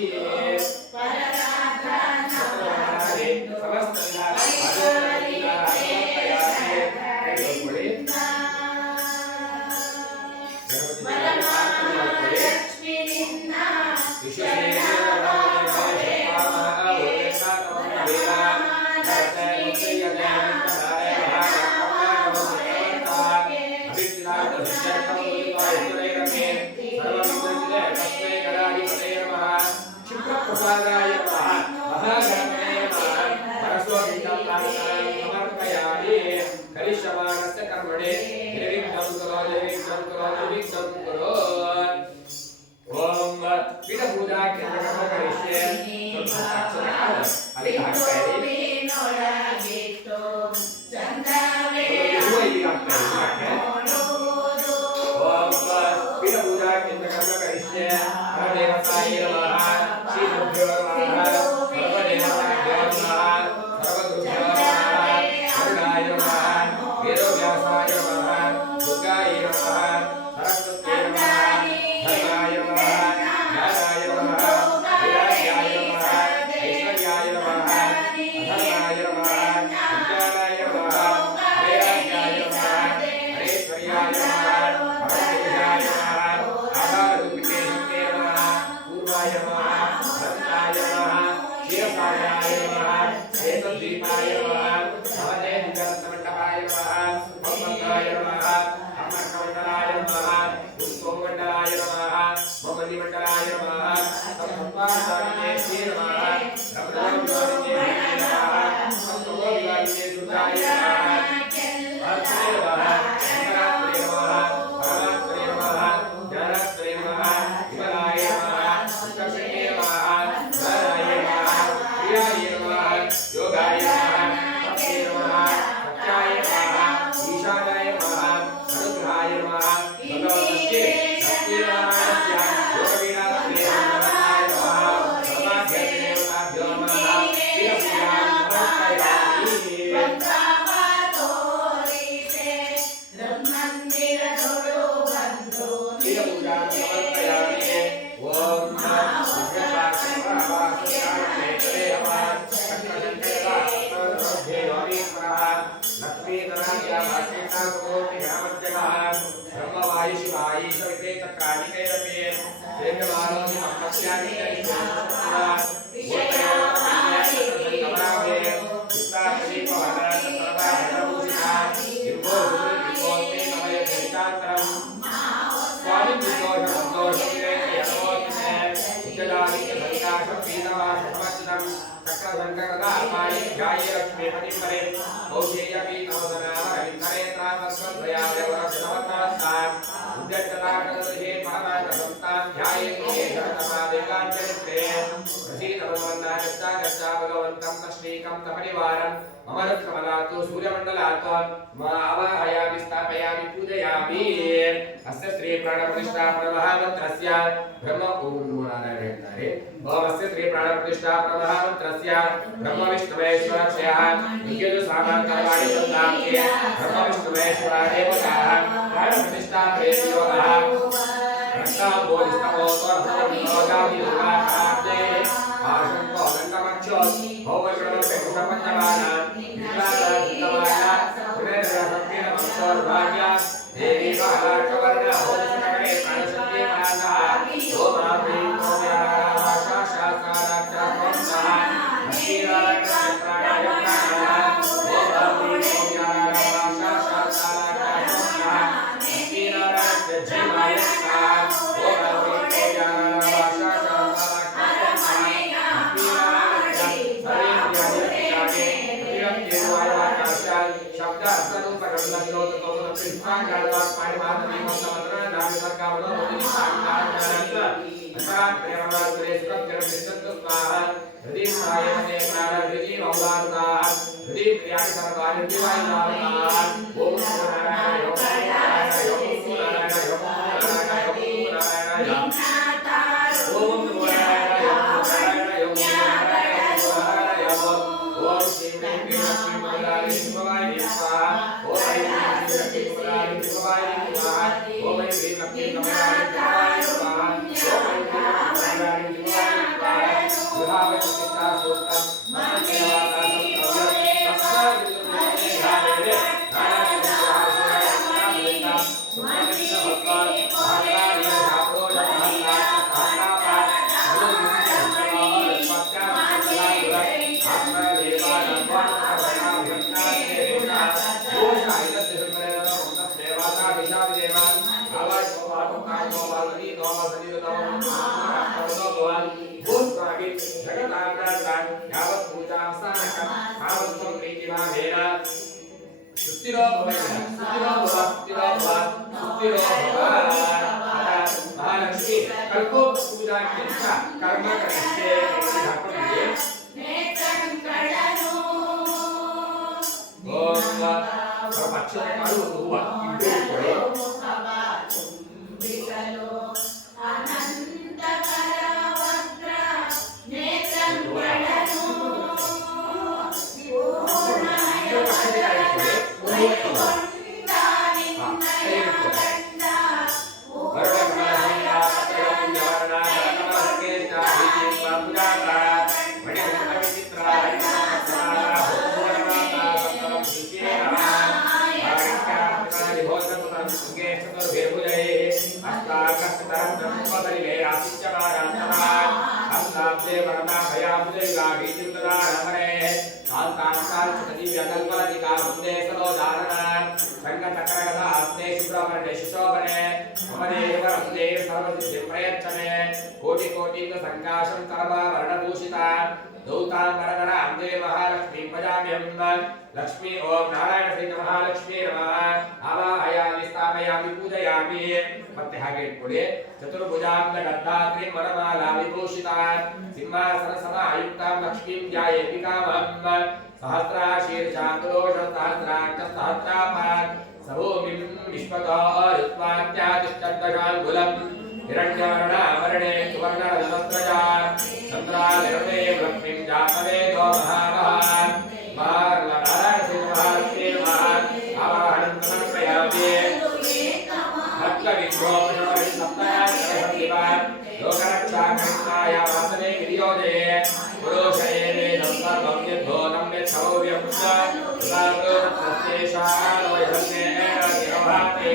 करिष्यमाणस्य कर्मणे निर्विघ्नं करो ओम पीठ पूजा केन्द्रकर्म करिष्ये ओम पीठ पूजा केन्द्रकर्म करिष्ये हरदेवताय नमः श्रीगुरुभ्यो नमः सर्वदेवताभ्यो नमः सर्वगुरुभ्यो नमः हरणाय नमः वेदव्यासाय नमः दुर्गाय नमः सरस्वत्यै नमः धर्माय नमः ज्ञानाय नमः वैराग्याय नमः ऐश्वर्याय नमः अधर्माय नमः विज्ञानाय नमः वैराग्याय नमः हरेश्वर्याय नमः अमरतेजाय नमः आधाररूपिणे शक्ते नमः पूर्वाय नमः भरताय नमः क्षीरसागराय नमः श्वेतद्वीपाय नमः भवते विजयन्तमण्डपाय नमः मन्मथाय नमः अमरकमण्डलाय नमः पुष्पोमण्डलाय नमः ममलिमण्डलाय नमः संसत्वासारिणे श्री नमः रमणविवादिने नमः संतोविवादिने दुर्गाय नमः भारते नमः शंकरात्रे नमः परमात्रे नमः ज्ञानात्रे नमः विमलाय नमः उत्कर्षणे नमः ज्ञानाय नमः प्रियाय नमः योगाय नमः भक्ते नमः सत्याय नमः ईशानाय नमः अनुग्रहाय नमः भगवतस्ते सत्यनारायणस्य योगवीणात्रे नमः समाध्यदेवताभ्यो नमः प्रियप्रियां समर्पयामि ओम ध्याये अमरकमलातो सूर्यमंडलातो आवाहयामि स्थापयामि पूजयामि अस्य श्री प्राणप्रतिष्ठापन महामन्त्रस्य ब्रह्म ओम नमो नारायण हरे ओम अस्य श्री प्राणप्रतिष्ठापन महामन्त्रस्य ब्रह्म विष्णुवेश्वरक्षयः विद्युत् सामान्तरवाणि सन्दाप्ते ब्रह्म विष्णुवेश्वरा देवताः प्राणप्रतिष्ठापने योगः रक्ताम्बोधिस्तमो तोर्भोगादि दुर्गाकाब्दे आशंको दण्डमक्षोस् भौमग्रमपेकुशपञ्चमाना विक्रालसिद्धमाना पुनर्रसक्तिनमक्षोर्भाग्या देवी बालार्कवर्णा होमसकले प्राणशक्ति प्राणः ओमाभ्रीं ओम्यारामाशा शास्त्राराक्षा त्वंसः लक्ष्मीनारायणचक्राणाय ओमाभ्रीं ओम्यारामाशा शास्त्राराक्षा त्वंसः लक्ष्मीनारायणस्य जीवाय महालक्ष्मी कल्पो पूजा कर्म करते कोटि कोटि संकाशं कर्मा वर्णभूषिता दौतांबरधर अंबे महालक्ष्मी पजाम्यं लक्ष्मी ओम नारायण सहित महालक्ष्मी नमः आवाहयामि स्थापयामि पूजयामि ಮತ್ತೆ ಹಾಗೆ ಇಟ್ಕೊಳ್ಳಿ ಚತುರ್ಭುಜಾಂಗ ಗದ್ದಾತ್ರಿ ವರಮಾಲಾ ವಿಭೂಷಿತಾ ಸಿಂಹಾಸನ ಸಮಾಯುಕ್ತಾಂ ಲಕ್ಷ್ಮೀಂ ಧ್ಯಾಯೇತಿ ಕಾಮಂ सहस्राशीर्षाकुलोष सहस्राक्ष सहस्रापात् सभूमिं विश्वतो ऋत्वात्यातिष्ठद्दशाङ्गुलम् हिरण्यवर्णावरणे सुवर्णरजतस्रजा चन्द्रालिरते लक्ष्मीं जातवेदो महाभान् महानारायणसिंहास्ते महान् आवाहनं समर्पयामि भक्तविद्रोपणमणि सप्तयादिवान् लोकरक्षाकर्ताय वासने विनियोजये पुरोषये वेदं सर्वं यद्भूतं यच्छौर्यं च तदालोकस्येषालो यहन्ने गिरभाते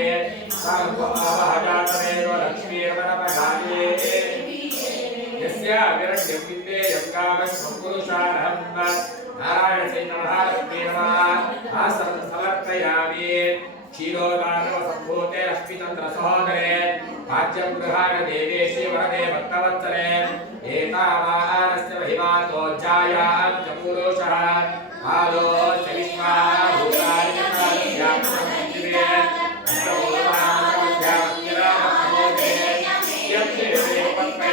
सर्वमावहजातवेदो लक्ष्मीर्वनपगाये यस्य विरण्यं विद्येयं कामं पुरुषाणं नारायण सहित महालक्ष्मी नमः आसनं समर्पयामि क्षीरोदानव सम्भूते लक्ष्मीतंत्र सहोदरे राज्यं गृहाण देवेशे वरदे भक्तवत्सले एतावाहनस्य महिमातोज्जायां च पुरुषः आलोस्य विश्वाः भूतानि चन्द्रास्यात्मसंस्थिते अष्टभूतानामध्यामध्यरामभूते यत्ते पत्मे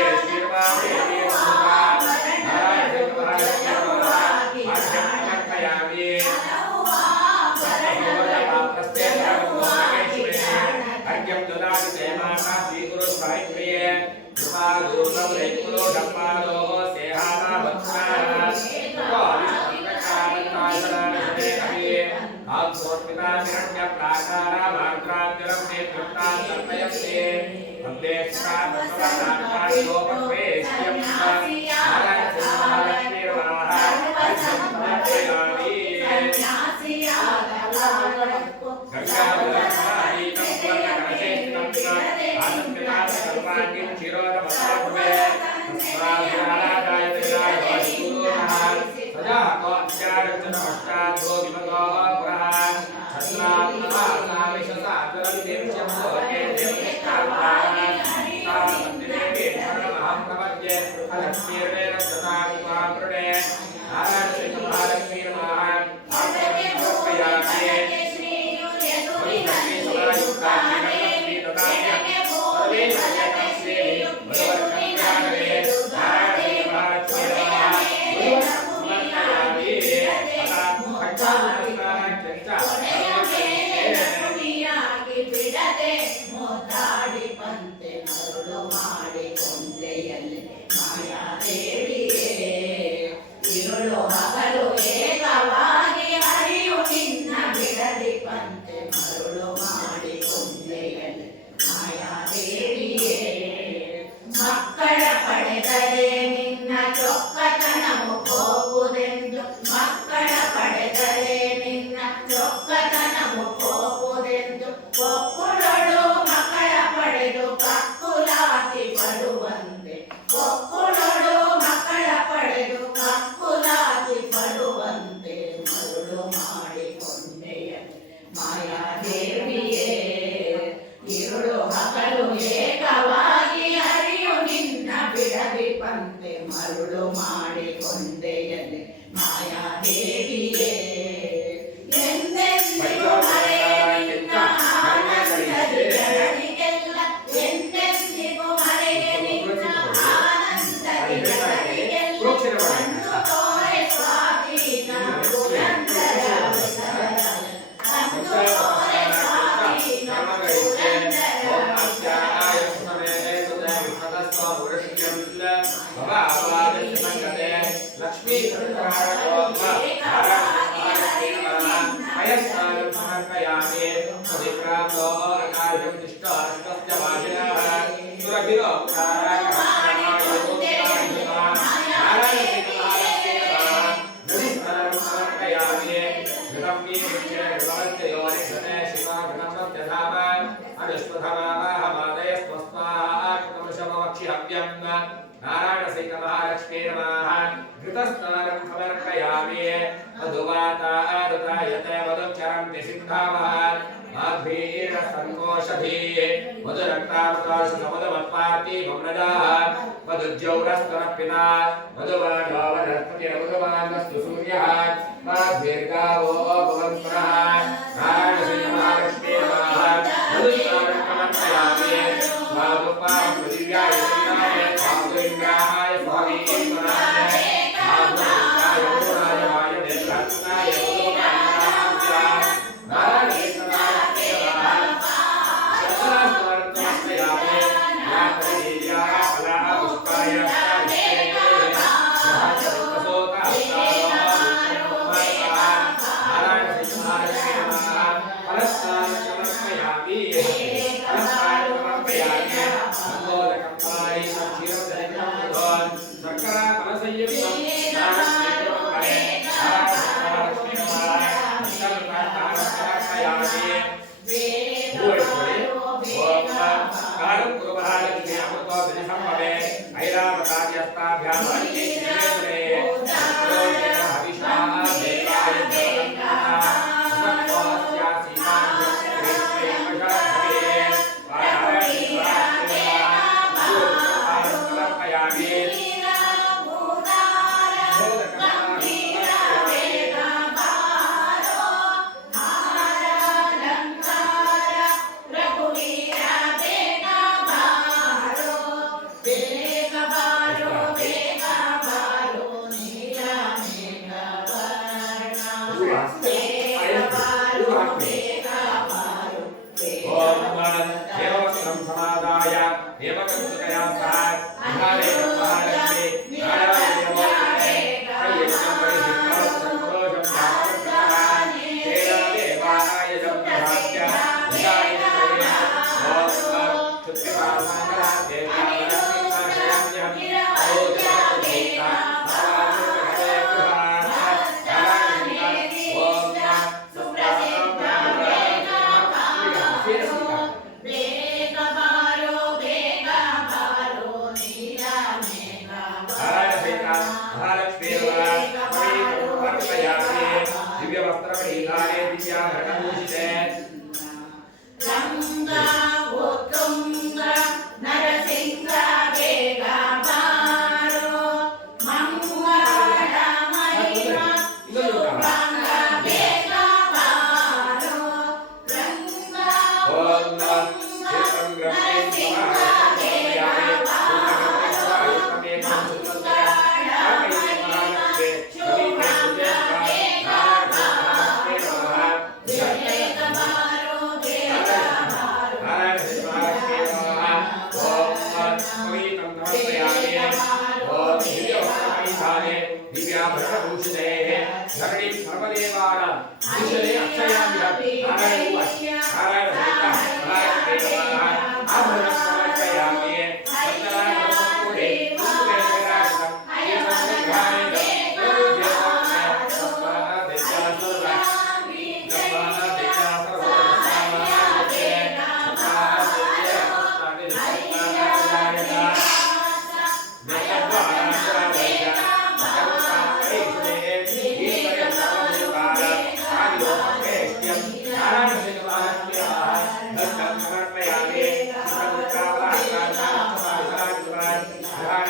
हेमवस्त्रं समादाय हेमकंसुकया सह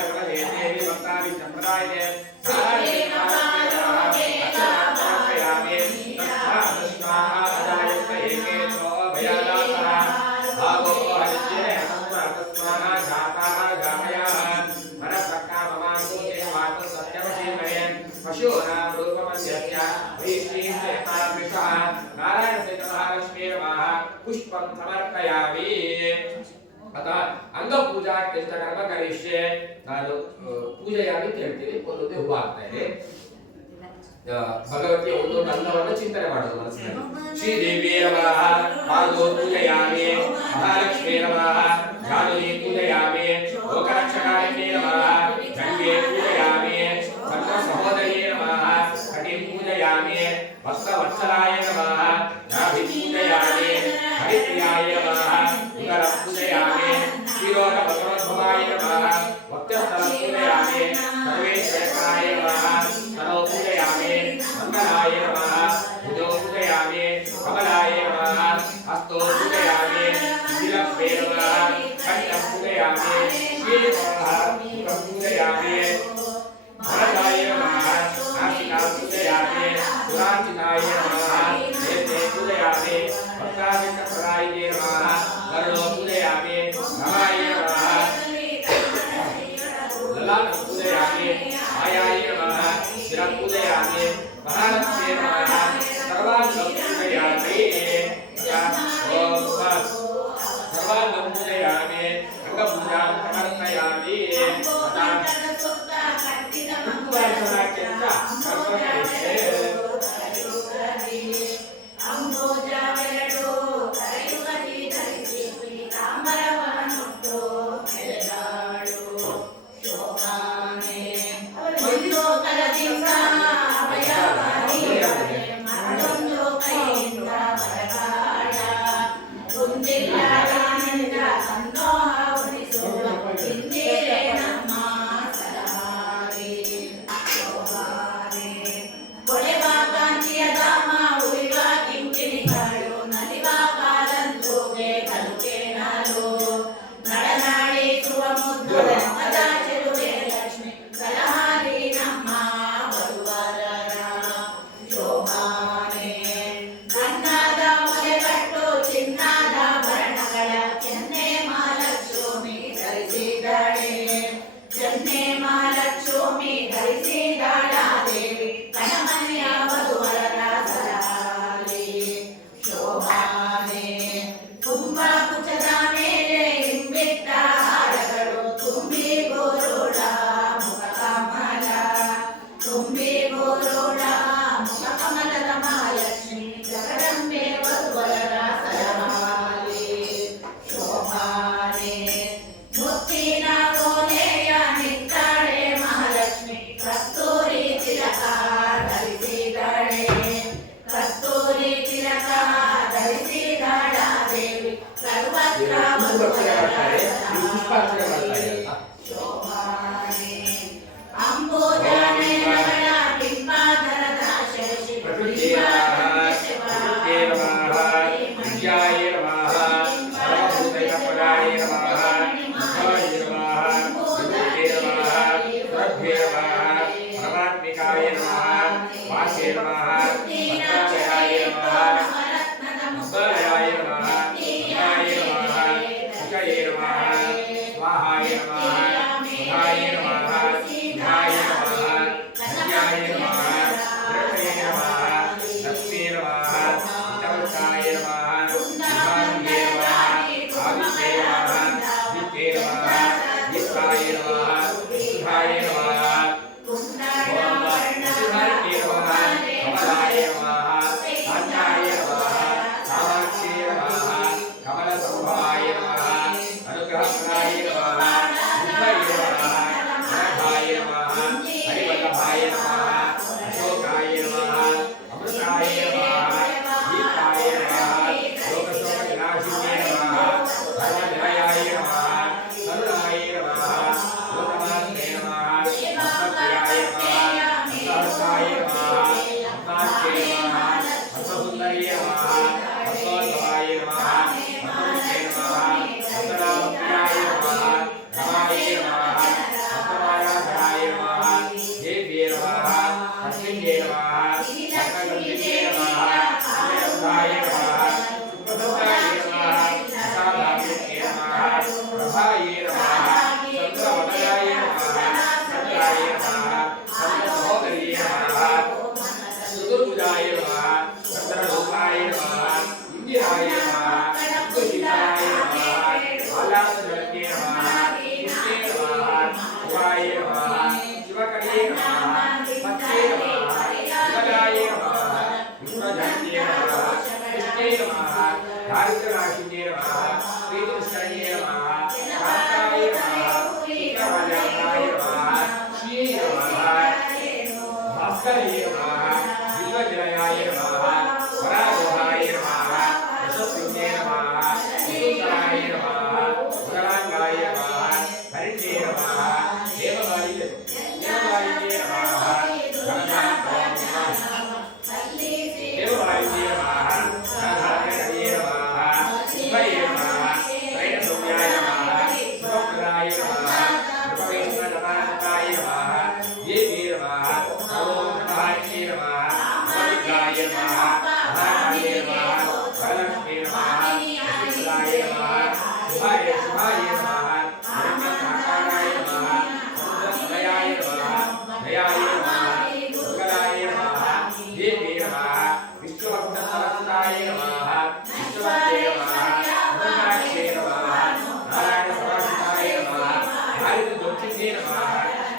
सर्वदे देवी भक्ताभि संप्रदाये नारायण समर्पयामि तस्मात् अदायुक्त एके तो भयादातः भागो हरिज्ये तस्मात् जाताः जामयाः मनसक्काममासो देवात् सत्यवशीमये पशूनां रूपमन्यस्य वैष्णीयेतादृशः नारायण सहित महालक्ष्मी नमः पुष्पं समर्पयामि अतः अंग पूजा ಕೆಂಚ ಕರ್ಮ ಕರಿಷ್ಯೆ ನಾನು ಪೂಜೆಯಾಗಿ ಹೇಳ್ತೀನಿ ಒಂದೊಂದೇ ಹೂವು ಹಾಕ್ತಾ ಇದೆ ಭಗವತಿಯ ಒಂದೊಂದು ಅಂಗವನ್ನು ಚಿಂತನೆ ಮಾಡೋದು ಮನಸ್ಸಿನಲ್ಲಿ ಶ್ರೀ ದೇವಿ ನಮಃ ಪಾದೋ ಪೂಜಯಾಮಿ ಮಹಾಲಕ್ಷ್ಮೀ ನಮಃ ಜಾನುನಿ ಪೂಜಯಾಮಿ ಲೋಕರಕ್ಷಕಾರಿಣಿ ನಮಃ ಗಂಗೆ ಪೂಜಯಾಮಿ ಸರ್ವ ಸಹೋದರಿ ನಮಃ ಕಟಿಂ ಪೂಜಯಾಮಿ ಭಕ್ತವತ್ಸಲಾಯ ನಮಃ ನಾಭಿ ಪೂಜಯಾಮಿ ಹರಿಪ್ರಿಯಾಯ ನಮಃ ಉದರ ಪೂಜಯಾಮಿ ಕ್ಷೀರೋದ ಭಗವದ್ಭವಾಯ ನಮಃ ವಕ್ತಸ್ಥಲ ಪೂಜಯಾಮಿ ಸರ್ವೇಶ್ವರಾಯ ನಮಃ ತನೋ ಪೂಜಯಾಮಿ ಮಂಗಲಾಯ ನಮಃ ಭುಜೋ ಪೂಜಯಾಮಿ ಕಮಲಾಯ ನಮಃ ಹಸ್ತೋ ಪೂಜಯಾಮಿ ಶಿರಪ್ಪೇ ನಮಃ ಕಂಠ ಪೂಜಯಾಮಿ ಶ್ರೀನಮಃ ಪೂಜಯಾಮಿ भरताय नमः नासिका पूजयामि सुराचिताय नमः नेत्रे पूजयामि भक्ताविष्टप्रदायिने नमः कर्णो पूजयामि नमाय नमः ललाटं पूजयामि मायाय नमः शिरं पूजयामि महालक्ष्मी नमः सर्वाङ्गं पूजयामि ॐ सर्वाङ्गं पूजयामि अंगपूजां समर्पयामि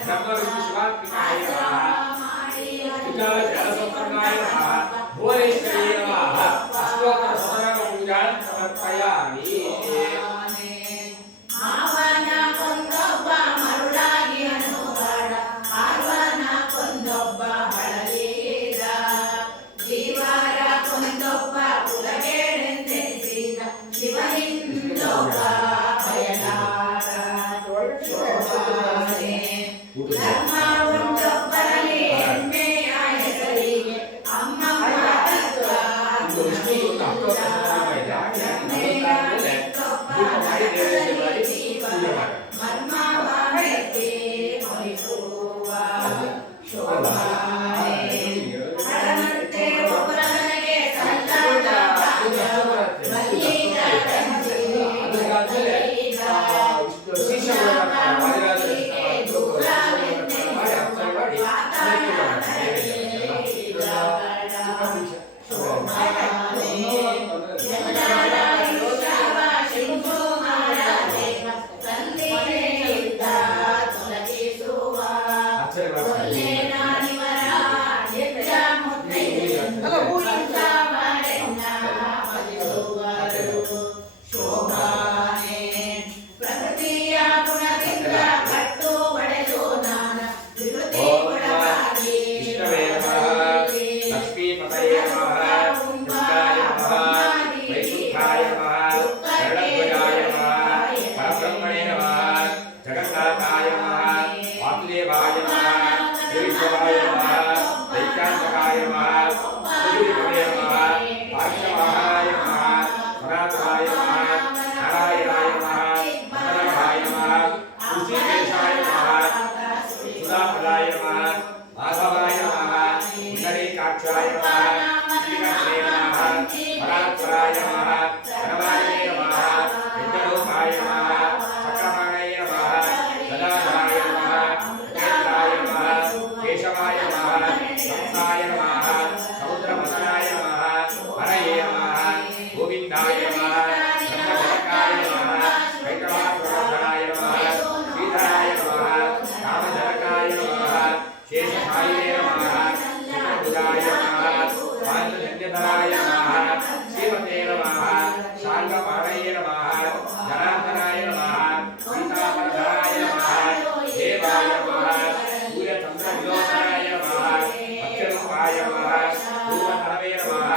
ब्रह्म विष्णु शिवात्मिकाय नमः विकाल जलसंपन्नाय नमः भुवनेश्वरी नमः अष्टोत्तर शतनाम पूजां समर्पयामि ಮಾವನ ಕೊಂದೊಬ್ಬ ಮರುಳಾಗಿ ಅನುಗಾಡ ಆರ್ವನ ಕೊಂದೊಬ್ಬ ಬಳಲಿದ ಜೀವರ ಕೊಂದೊಬ್ಬ ಕುಲಗೇಡೆಂದೆನಿಸಿದ ಶಿವನಿಂದೊಬ್ಬ ಬಯಲಾದ ಶೋಭಾನೆ ಧರ್ಮ ಉಂಟೊಬ್ಬರಲ್ಲಿ ಹೆಮ್ಮೆಯ ಹೆಸರಿಗೆ ಅಮ್ಮಮ್ಮ ತತ್ವ ಮರ್ಮವಾಡಕ್ಕೆ ಹೊರಿಸುವ ಶೋಭಾನೆ ಹಣವಂತೆ ಒಬ್ಬರನಿಗೆ ಸಲ್ಲದ ಮಲ್ಲಿದ ಗಂಜಿ ಮಲ್ಲಿದ ಶಿಶಾಮಣಿಗೆ ದೂರವೆಂದೆನಿಸುವ ಶೋಭಾನೆ ಎಲ್ಲರ ಇಷ್ಟವ ಶಿವಕುಮಾರದೇವ ತಂದೆಯಿಂದ ತೊಲಗಿಸುವ ಕೊಲ್ಲೇನಾನಿವರ ನಿತ್ಯ ಮುತ್ತೈದೆಯನ್ನ ಭಜಿಸುವರು ಶೋಭಾನೆ ಪ್ರಕೃತಿಯ ಗುಣದಿಂದ ಕಟ್ಟು ಒಡೆದು ನಾನ ವಿಕೃತಿ ಗುಣವಾಗಿ लक्ष्मी पतये नमः कृष्णाय नमः वैकुंठाय नमः गरुडध्वजाय नमः परब्रह्मणे नमः जगन्नाथाय नमः वासुदेवाय नमः ईश्वराय नमः दैत्यान्तकाय नमः सुधीपते नमः पार्श्ववाहाय नमः सनातनाय नमः नारायणाय नमः मन्दरभाय नमः ऋषिकेशाय नमः सुधापदाय नमः माधवाय नमः पुण्डरीकाक्षाय नमः श्रीकृष्णे नमः परात्पराय नमः गणवाय नमः यज्ञरूपाय नमः चक्रपाणय नमः गदाधाय नमः नेत्राय नमः केशवाय नमः कंसाय नमः समुद्रमथनाय नमः हरये नमः गोविन्दाय नमः ब्रह्मजनकाय नमः कैकवासुरमर्दनाय नमः श्रीधराय नमः रामजनकाय नमः शेषशायिने नमः चतुर्भुजाय नमः पाञ्चजन्यधराय नमः श्रीमते नमः शार्ङ्गपाणये नमः जनार्दनाय नमः सीतावरधराय नमः देवाय नमः सूर्यचन्द्रविलोचनाय नमः अक्षरूपाय नमः पूर्वधरवे नमः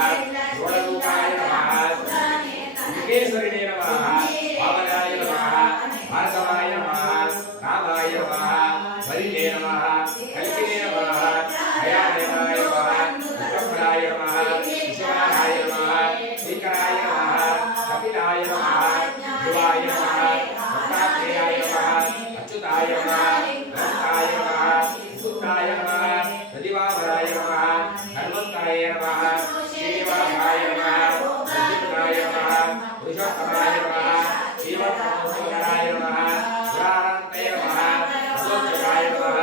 षोडरूपाय नमः मुकेश्वरिणे नमः पावनाय नमः भार्गवाय नमः रामाय नमः हरिणे नमः कल्किने नमः हयानयनाय नमः विक्रमणाय नमः विश्वनाथाय नमः श्रीकराय नमः कपिलाय नमः ध्रुवाय नमः दत्तात्रेयाय नमः अच्युताय नमः अनन्ताय नमः सुताय नमः नदिवामराय नमः हनुमन्ताय नमः श्रीनिवासाय नमः प्रद्युम्नाय नमः पुरुषोत्तमाय नमः श्रीवत्सवसुन्दराय नमः पुराणान्ताय नमः अधोक्षजाय नमः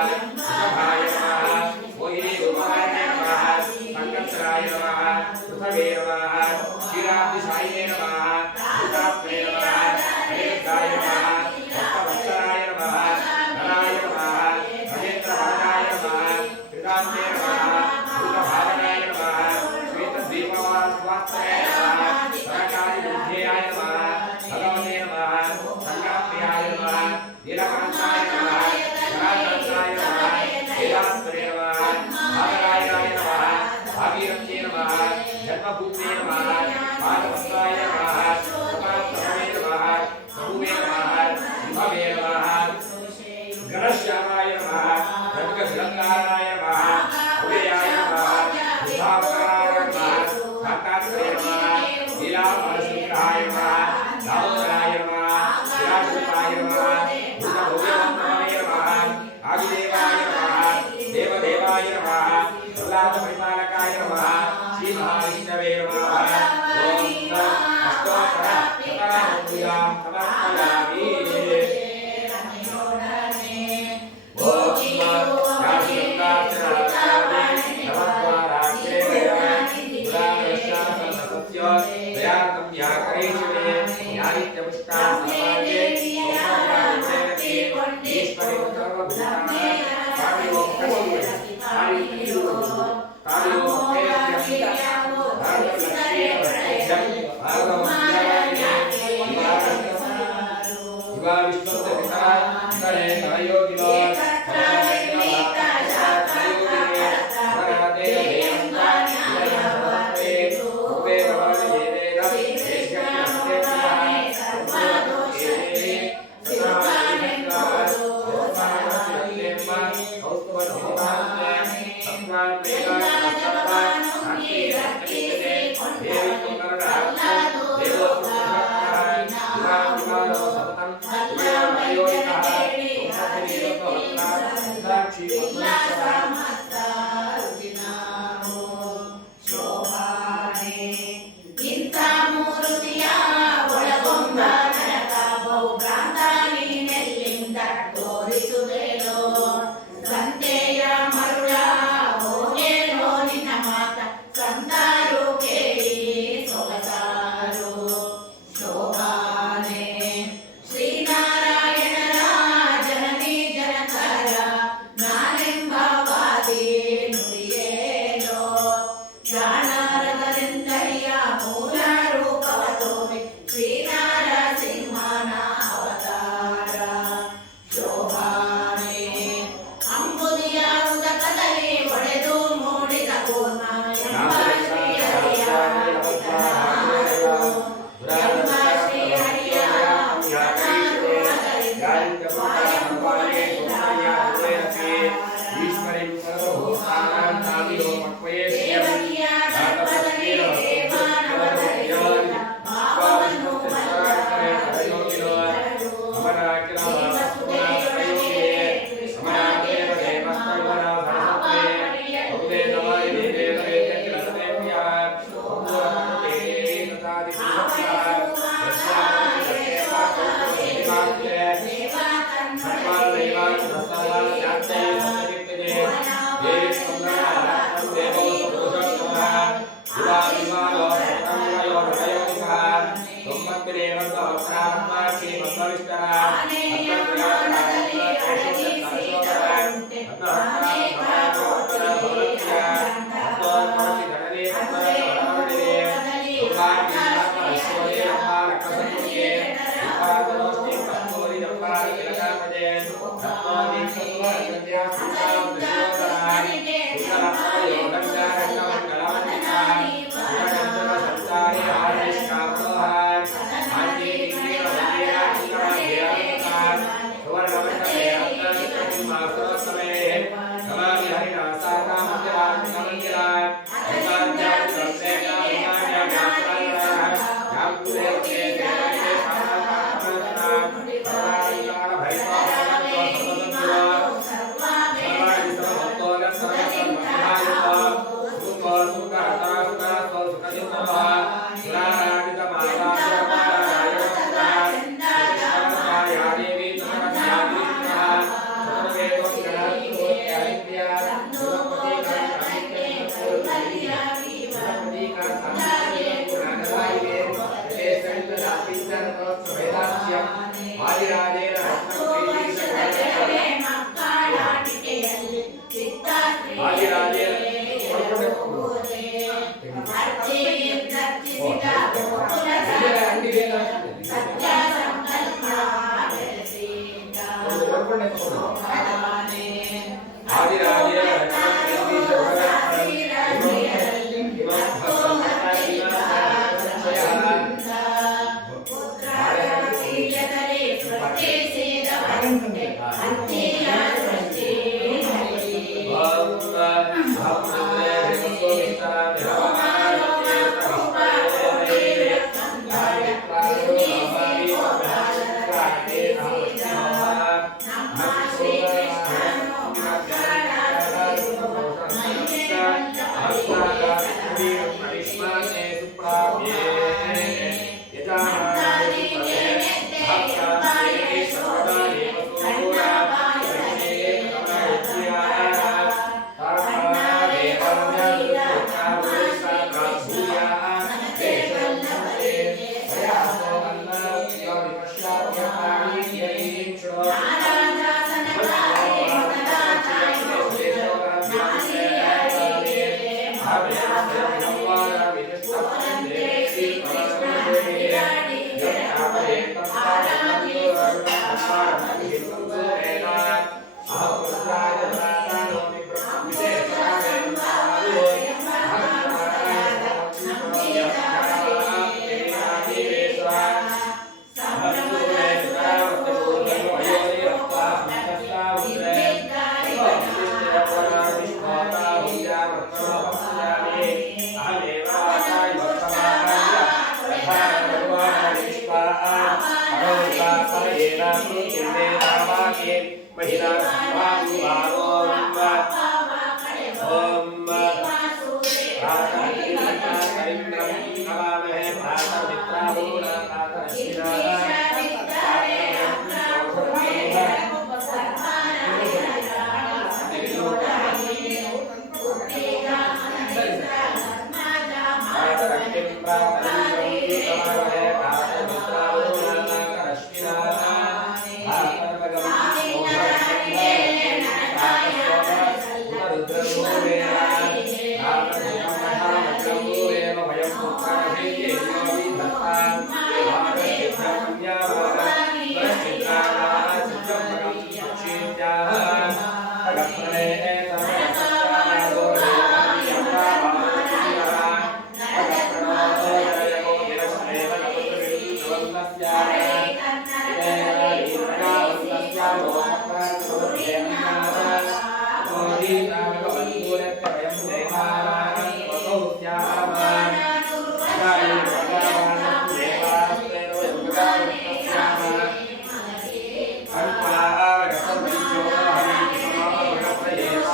Hare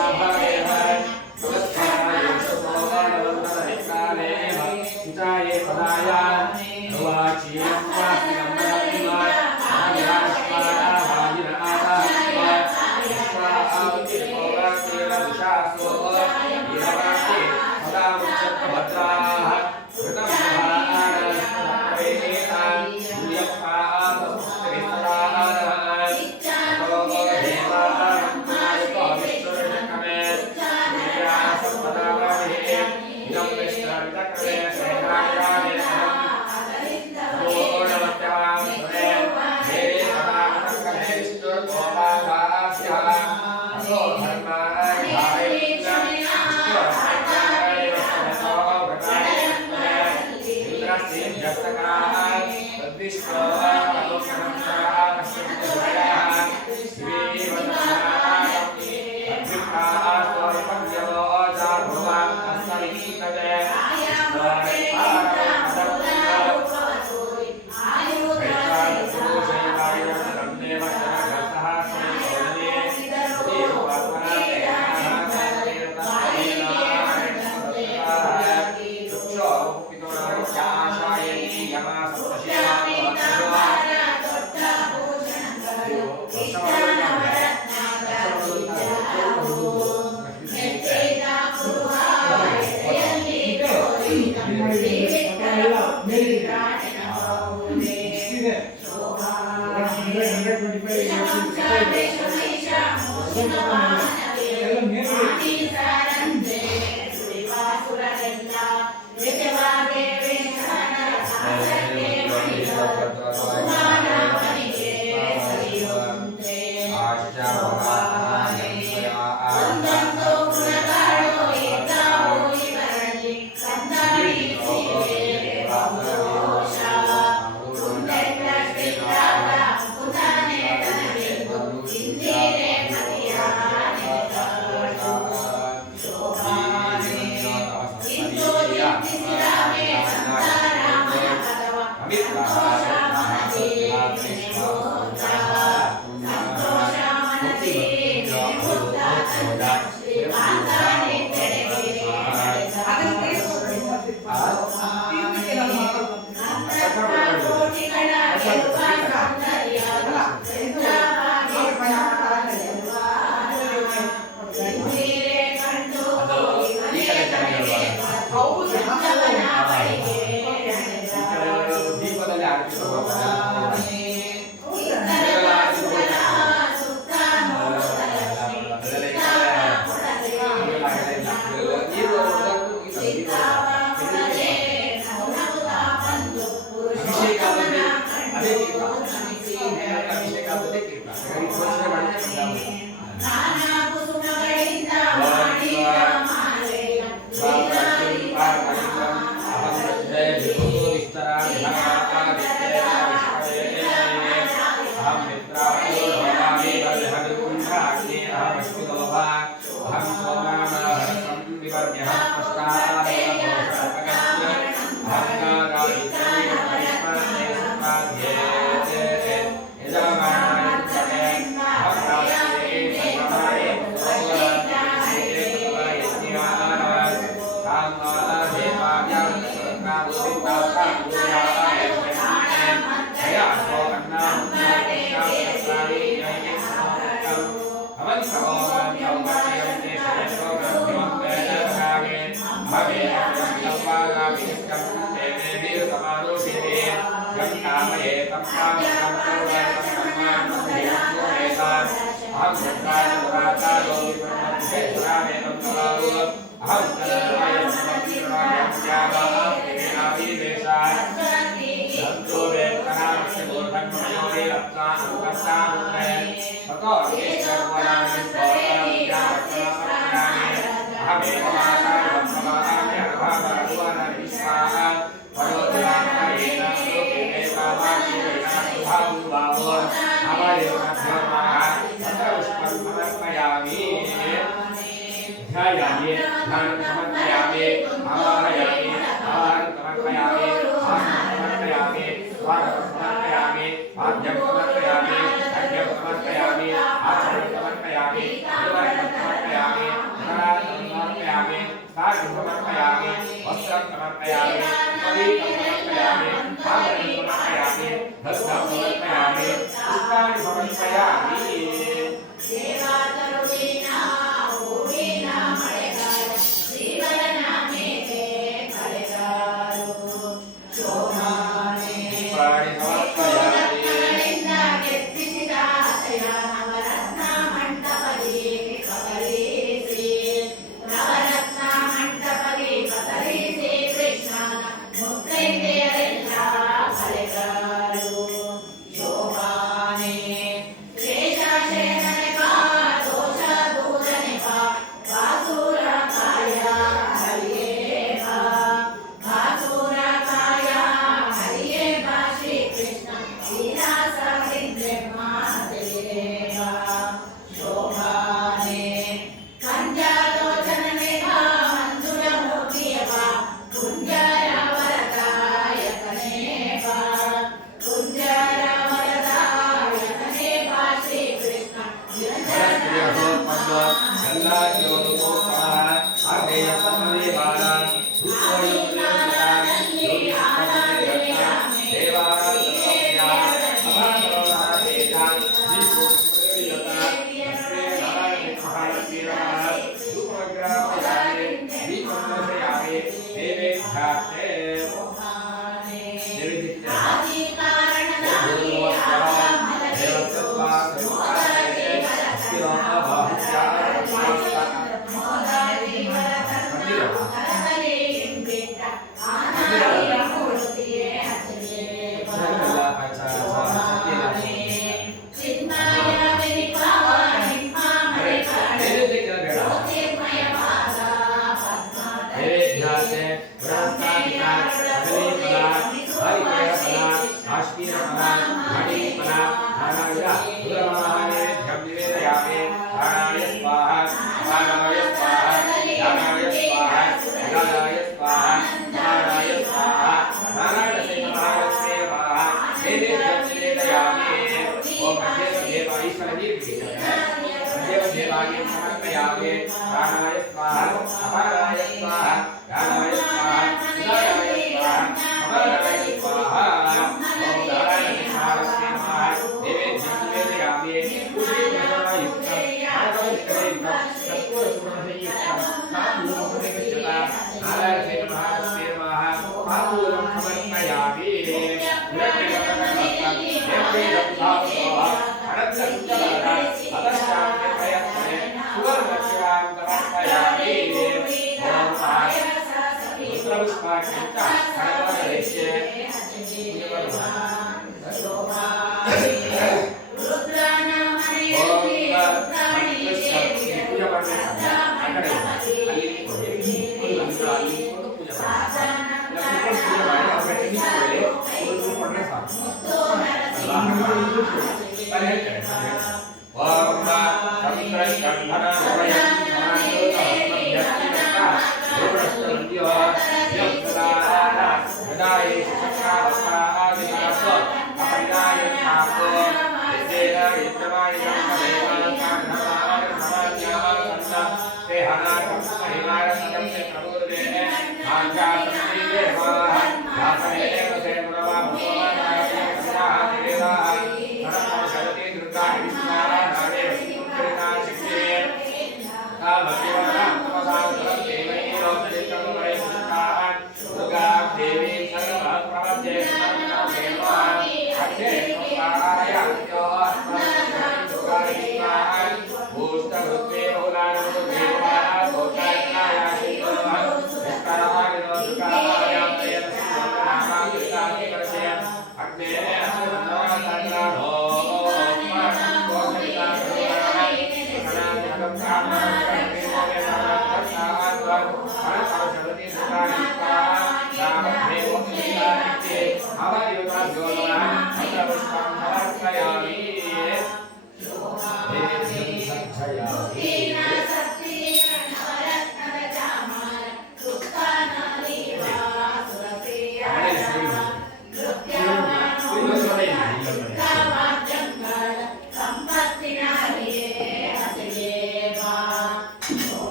तथो धर्माय धारयित्वा विष्णुरथाय वसनतो व्रताय इंद्रस्य जस्तकाय तद्विष्णोः लोकनंसाः सत्यजयाः श्रीवत्साय तद्विष्णाः स्वरूपज्ञो जाभुवान् अस्मरीतते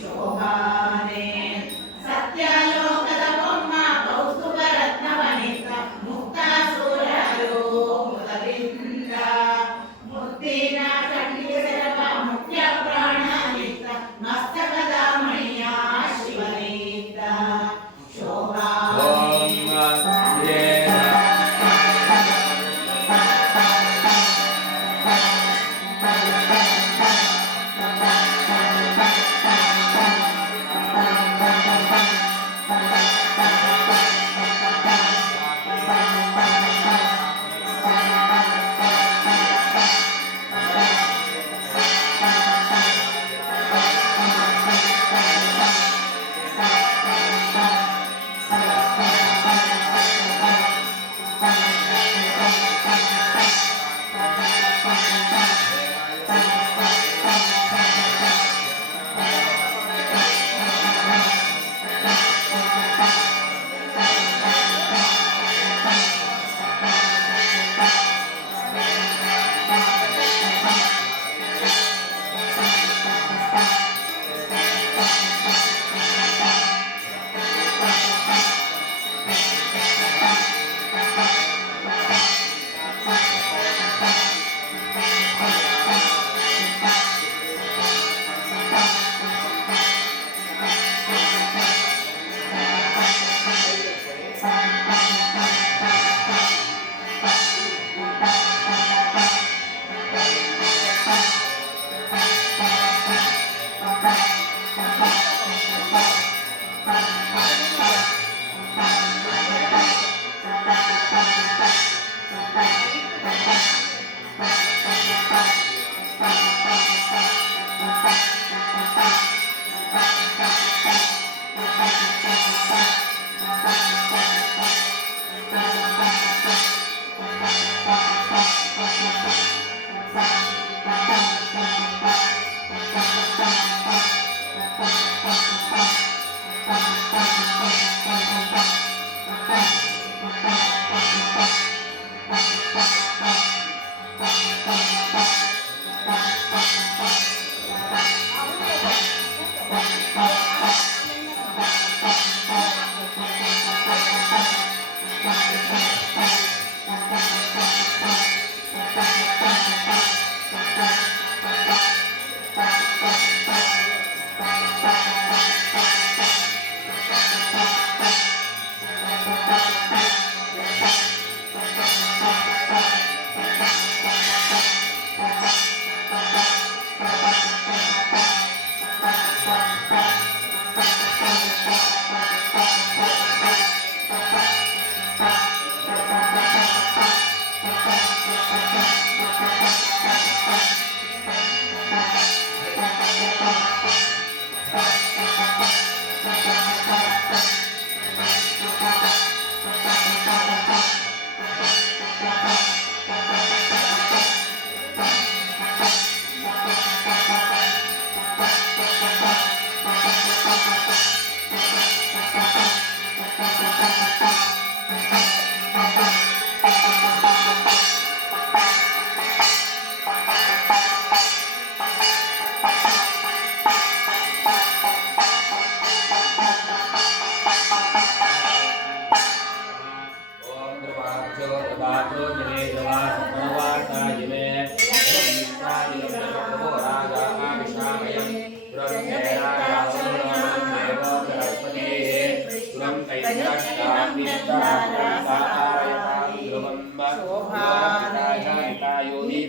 ಶೋಭಾನೆ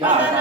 शोभा